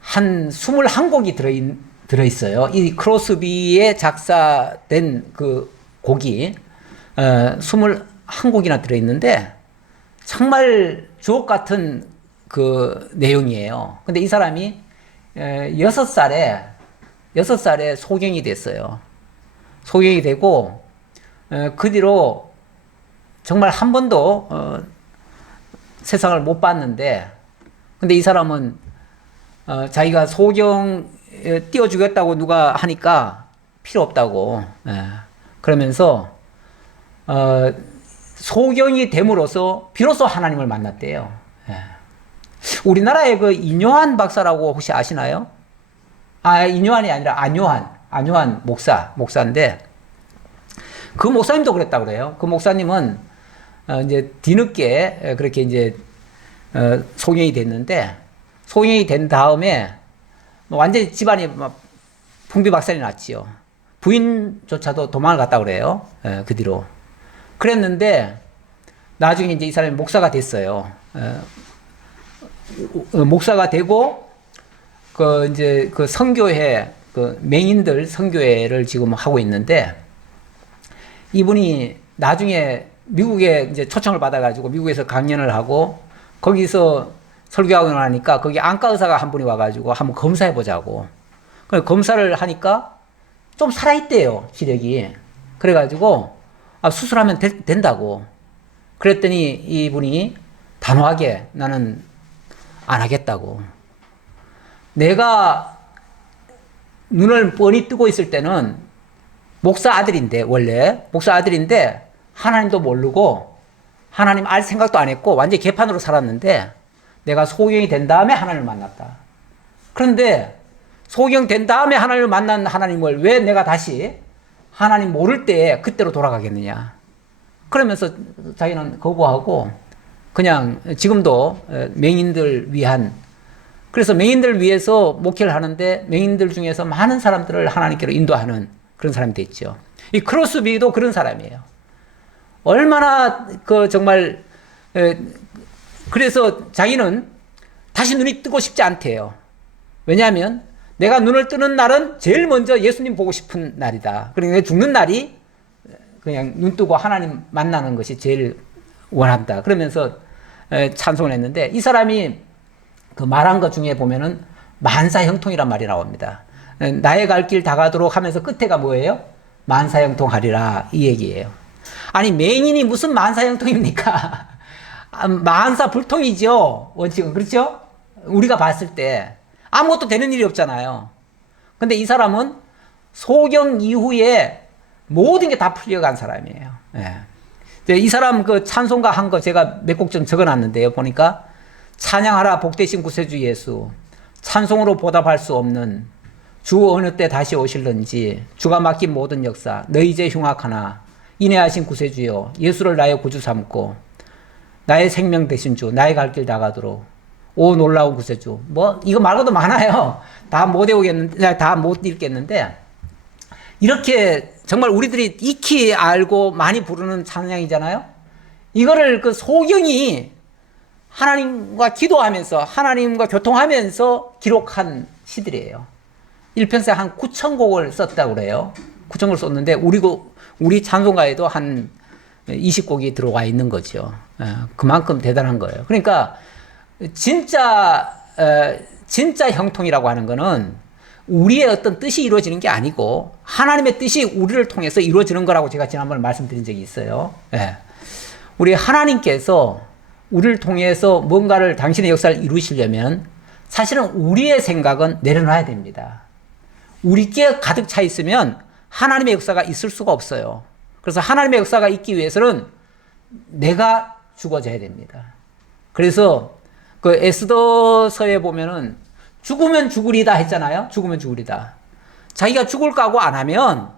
한 21곡이 들어있어요. 이 크로스비에 작사된 그 곡이 21곡이나 들어있는데 정말 주옥 같은 그 내용이에요. 근데 이 사람이 6살에 소경이 됐어요. 소경이 되고 그 뒤로 정말 한 번도 세상을 못 봤는데, 근데 이 사람은 자기가 소경 띄워주겠다고 누가 하니까 필요 없다고, 그러면서 소경이 됨으로써 비로소 하나님을 만났대요. 우리나라의 그 이뇨한 박사라고 혹시 아시나요? 이뇨한이 아니라 안요한 목사인데, 그 목사님도 그랬다고 그래요. 그 목사님은 이제 뒤늦게 그렇게 이제 소경이 됐는데, 소경이 된 다음에 완전히 집안이 막 풍비박산이 났지요. 부인조차도 도망을 갔다 그래요. 그 뒤로. 그랬는데 나중에 이제 이 사람이 목사가 됐어요. 목사가 되고 이제 그 선교회, 그 맹인들 선교회를 지금 하고 있는데, 이분이 나중에 미국에 이제 초청을 받아가지고 미국에서 강연을 하고 거기서 설교하고 나니까 거기 안과 의사가 한 분이 와가지고 한번 검사해 보자고. 그래서 검사를 하니까 좀 살아있대요, 시력이. 그래가지고 수술하면 된다고. 그랬더니 이분이 단호하게 나는 안 하겠다고. 내가 눈을 뻔히 뜨고 있을 때는 목사 아들인데, 원래 목사 아들인데 하나님도 모르고 하나님 알 생각도 안 했고 완전히 개판으로 살았는데, 내가 소경이 된 다음에 하나님을 만났다. 그런데 소경 된 다음에 하나님을 만난 하나님을 왜 내가 다시 하나님 모를 때 그때로 돌아가겠느냐. 그러면서 자기는 거부하고 그냥 지금도 맹인들 위한, 그래서 맹인들 위해서 목회를 하는데 맹인들 중에서 많은 사람들을 하나님께로 인도하는 그런 사람이 됐죠. 이 크로스비도 그런 사람이에요. 얼마나 정말 그래서 자기는 다시 눈이 뜨고 싶지 않대요. 왜냐하면 내가 눈을 뜨는 날은 제일 먼저 예수님 보고 싶은 날이다. 그러니까 죽는 날이 그냥 눈 뜨고 하나님 만나는 것이 제일 원한다. 그러면서 찬송을 했는데, 이 사람이 그 말한 것 중에 보면은 만사형통이란 말이 나옵니다. 나의 갈 길 다 가도록 하면서 끝에가 뭐예요? 만사형통하리라, 이 얘기예요. 아니, 맹인이 무슨 만사형통입니까? 만사불통이죠, 원칙은. 그렇죠? 우리가 봤을 때 아무것도 되는 일이 없잖아요. 근데 이 사람은 소경 이후에 모든 게 다 풀려간 사람이에요. 이 사람 그 찬송가 한 거 제가 몇 곡 좀 적어놨는데요. 보니까 찬양하라 복되신 구세주 예수, 찬송으로 보답할 수 없는 주 어느 때 다시 오실런지, 주가 맡긴 모든 역사, 너희 이제 흉악하나 인내하신 구세주여, 예수를 나의 구주 삼고 나의 생명 되신 주, 나의 갈 길 다 가도록 오 놀라운 구세주. 뭐 이거 말고도 많아요. 다 못 외우겠는데, 다 못 읽겠는데, 이렇게 정말 우리들이 익히 알고 많이 부르는 찬양이잖아요. 이거를 그 소경이 하나님과 기도하면서 하나님과 교통하면서 기록한 시들이에요. 일평생 한 9,000곡을 썼다고 그래요. 9,000곡을 썼는데 우리 찬송가에도 한 20곡이 들어와 있는 거죠. 그만큼 대단한 거예요. 그러니까 진짜 진짜 형통이라고 하는 거는 우리의 어떤 뜻이 이루어지는 게 아니고 하나님의 뜻이 우리를 통해서 이루어지는 거라고 제가 지난번에 말씀드린 적이 있어요. 예. 우리 하나님께서 우리를 통해서 뭔가를 당신의 역사를 이루시려면 사실은 우리의 생각은 내려놔야 됩니다. 우리께 가득 차 있으면 하나님의 역사가 있을 수가 없어요. 그래서 하나님의 역사가 있기 위해서는 내가 죽어져야 됩니다. 그래서 그 에스더서에 보면은 죽으면 죽으리다 했잖아요. 죽으면 죽으리다. 자기가 죽을 각오 안 하면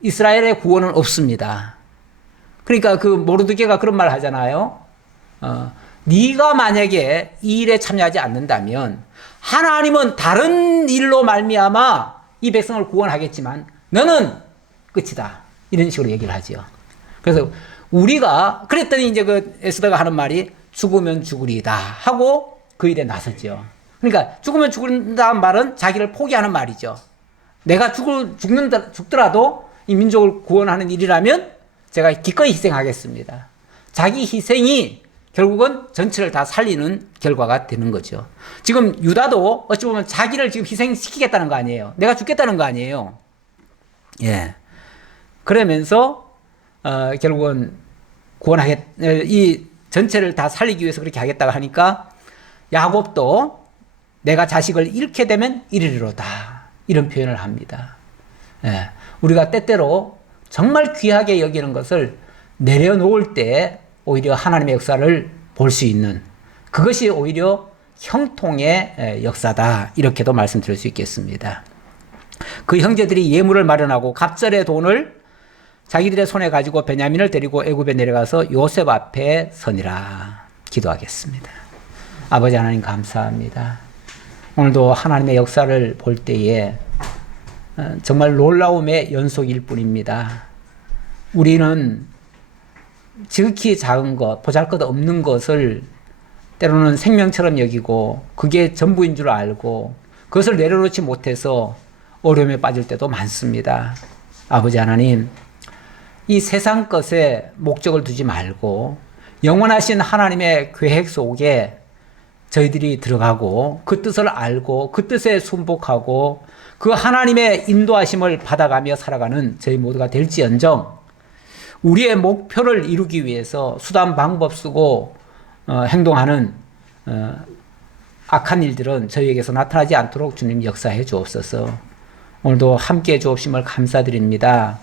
이스라엘의 구원은 없습니다. 그러니까 그 모르드게가 그런 말 하잖아요. 네가 만약에 이 일에 참여하지 않는다면 하나님은 다른 일로 말미암아 이 백성을 구원하겠지만 너는 끝이다. 이런 식으로 얘기를 하죠. 그래서 우리가 그랬더니 이제 그 에스더가 하는 말이 죽으면 죽으리다 하고 그 일에 나섰죠. 그러니까 죽으면 죽는다는 말은 자기를 포기하는 말이죠. 내가 죽더라도 이 민족을 구원하는 일이라면 제가 기꺼이 희생하겠습니다. 자기 희생이 결국은 전체를 다 살리는 결과가 되는 거죠. 지금 유다도 어찌 보면 자기를 지금 희생시키겠다는 거 아니에요. 내가 죽겠다는 거 아니에요. 예. 그러면서 결국은 이 전체를 다 살리기 위해서 그렇게 하겠다고 하니까 야곱도 내가 자식을 잃게 되면 이르리로다 이런 표현을 합니다. 예. 우리가 때때로 정말 귀하게 여기는 것을 내려놓을 때 오히려 하나님의 역사를 볼 수 있는 그것이 오히려 형통의 역사다 이렇게도 말씀드릴 수 있겠습니다. 그 형제들이 예물을 마련하고 갑절의 돈을 자기들의 손에 가지고 베냐민을 데리고 애굽에 내려가서 요셉 앞에 서니라. 기도하겠습니다. 아버지 하나님 감사합니다. 오늘도 하나님의 역사를 볼 때에 정말 놀라움의 연속일 뿐입니다. 우리는 지극히 작은 것, 보잘것없는 것을 때로는 생명처럼 여기고 그게 전부인 줄 알고 그것을 내려놓지 못해서 어려움에 빠질 때도 많습니다. 아버지 하나님, 이 세상 것에 목적을 두지 말고 영원하신 하나님의 계획 속에 저희들이 들어가고 그 뜻을 알고 그 뜻에 순복하고 그 하나님의 인도하심을 받아가며 살아가는 저희 모두가 될지언정 우리의 목표를 이루기 위해서 수단 방법 쓰고 행동하는 악한 일들은 저희에게서 나타나지 않도록 주님 역사해 주옵소서. 오늘도 함께해 주옵심을 감사드립니다.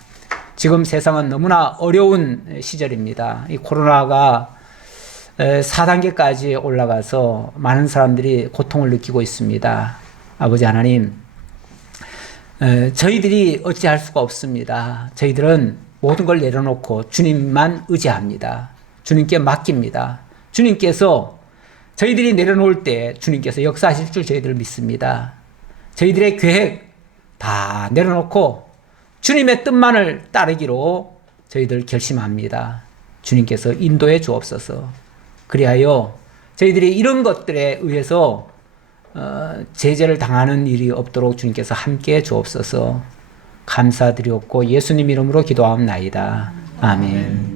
지금 세상은 너무나 어려운 시절입니다. 이 코로나가 4단계까지 올라가서 많은 사람들이 고통을 느끼고 있습니다. 아버지 하나님, 저희들이 어찌할 수가 없습니다. 저희들은 모든 걸 내려놓고 주님만 의지합니다. 주님께 맡깁니다. 주님께서 저희들이 내려놓을 때 주님께서 역사하실 줄 저희들 믿습니다. 저희들의 계획 다 내려놓고 주님의 뜻만을 따르기로 저희들 결심합니다. 주님께서 인도해 주옵소서. 그리하여 저희들이 이런 것들에 의해서 제재를 당하는 일이 없도록 주님께서 함께 주옵소서. 감사드리옵고 예수님 이름으로 기도하옵나이다. 아멘.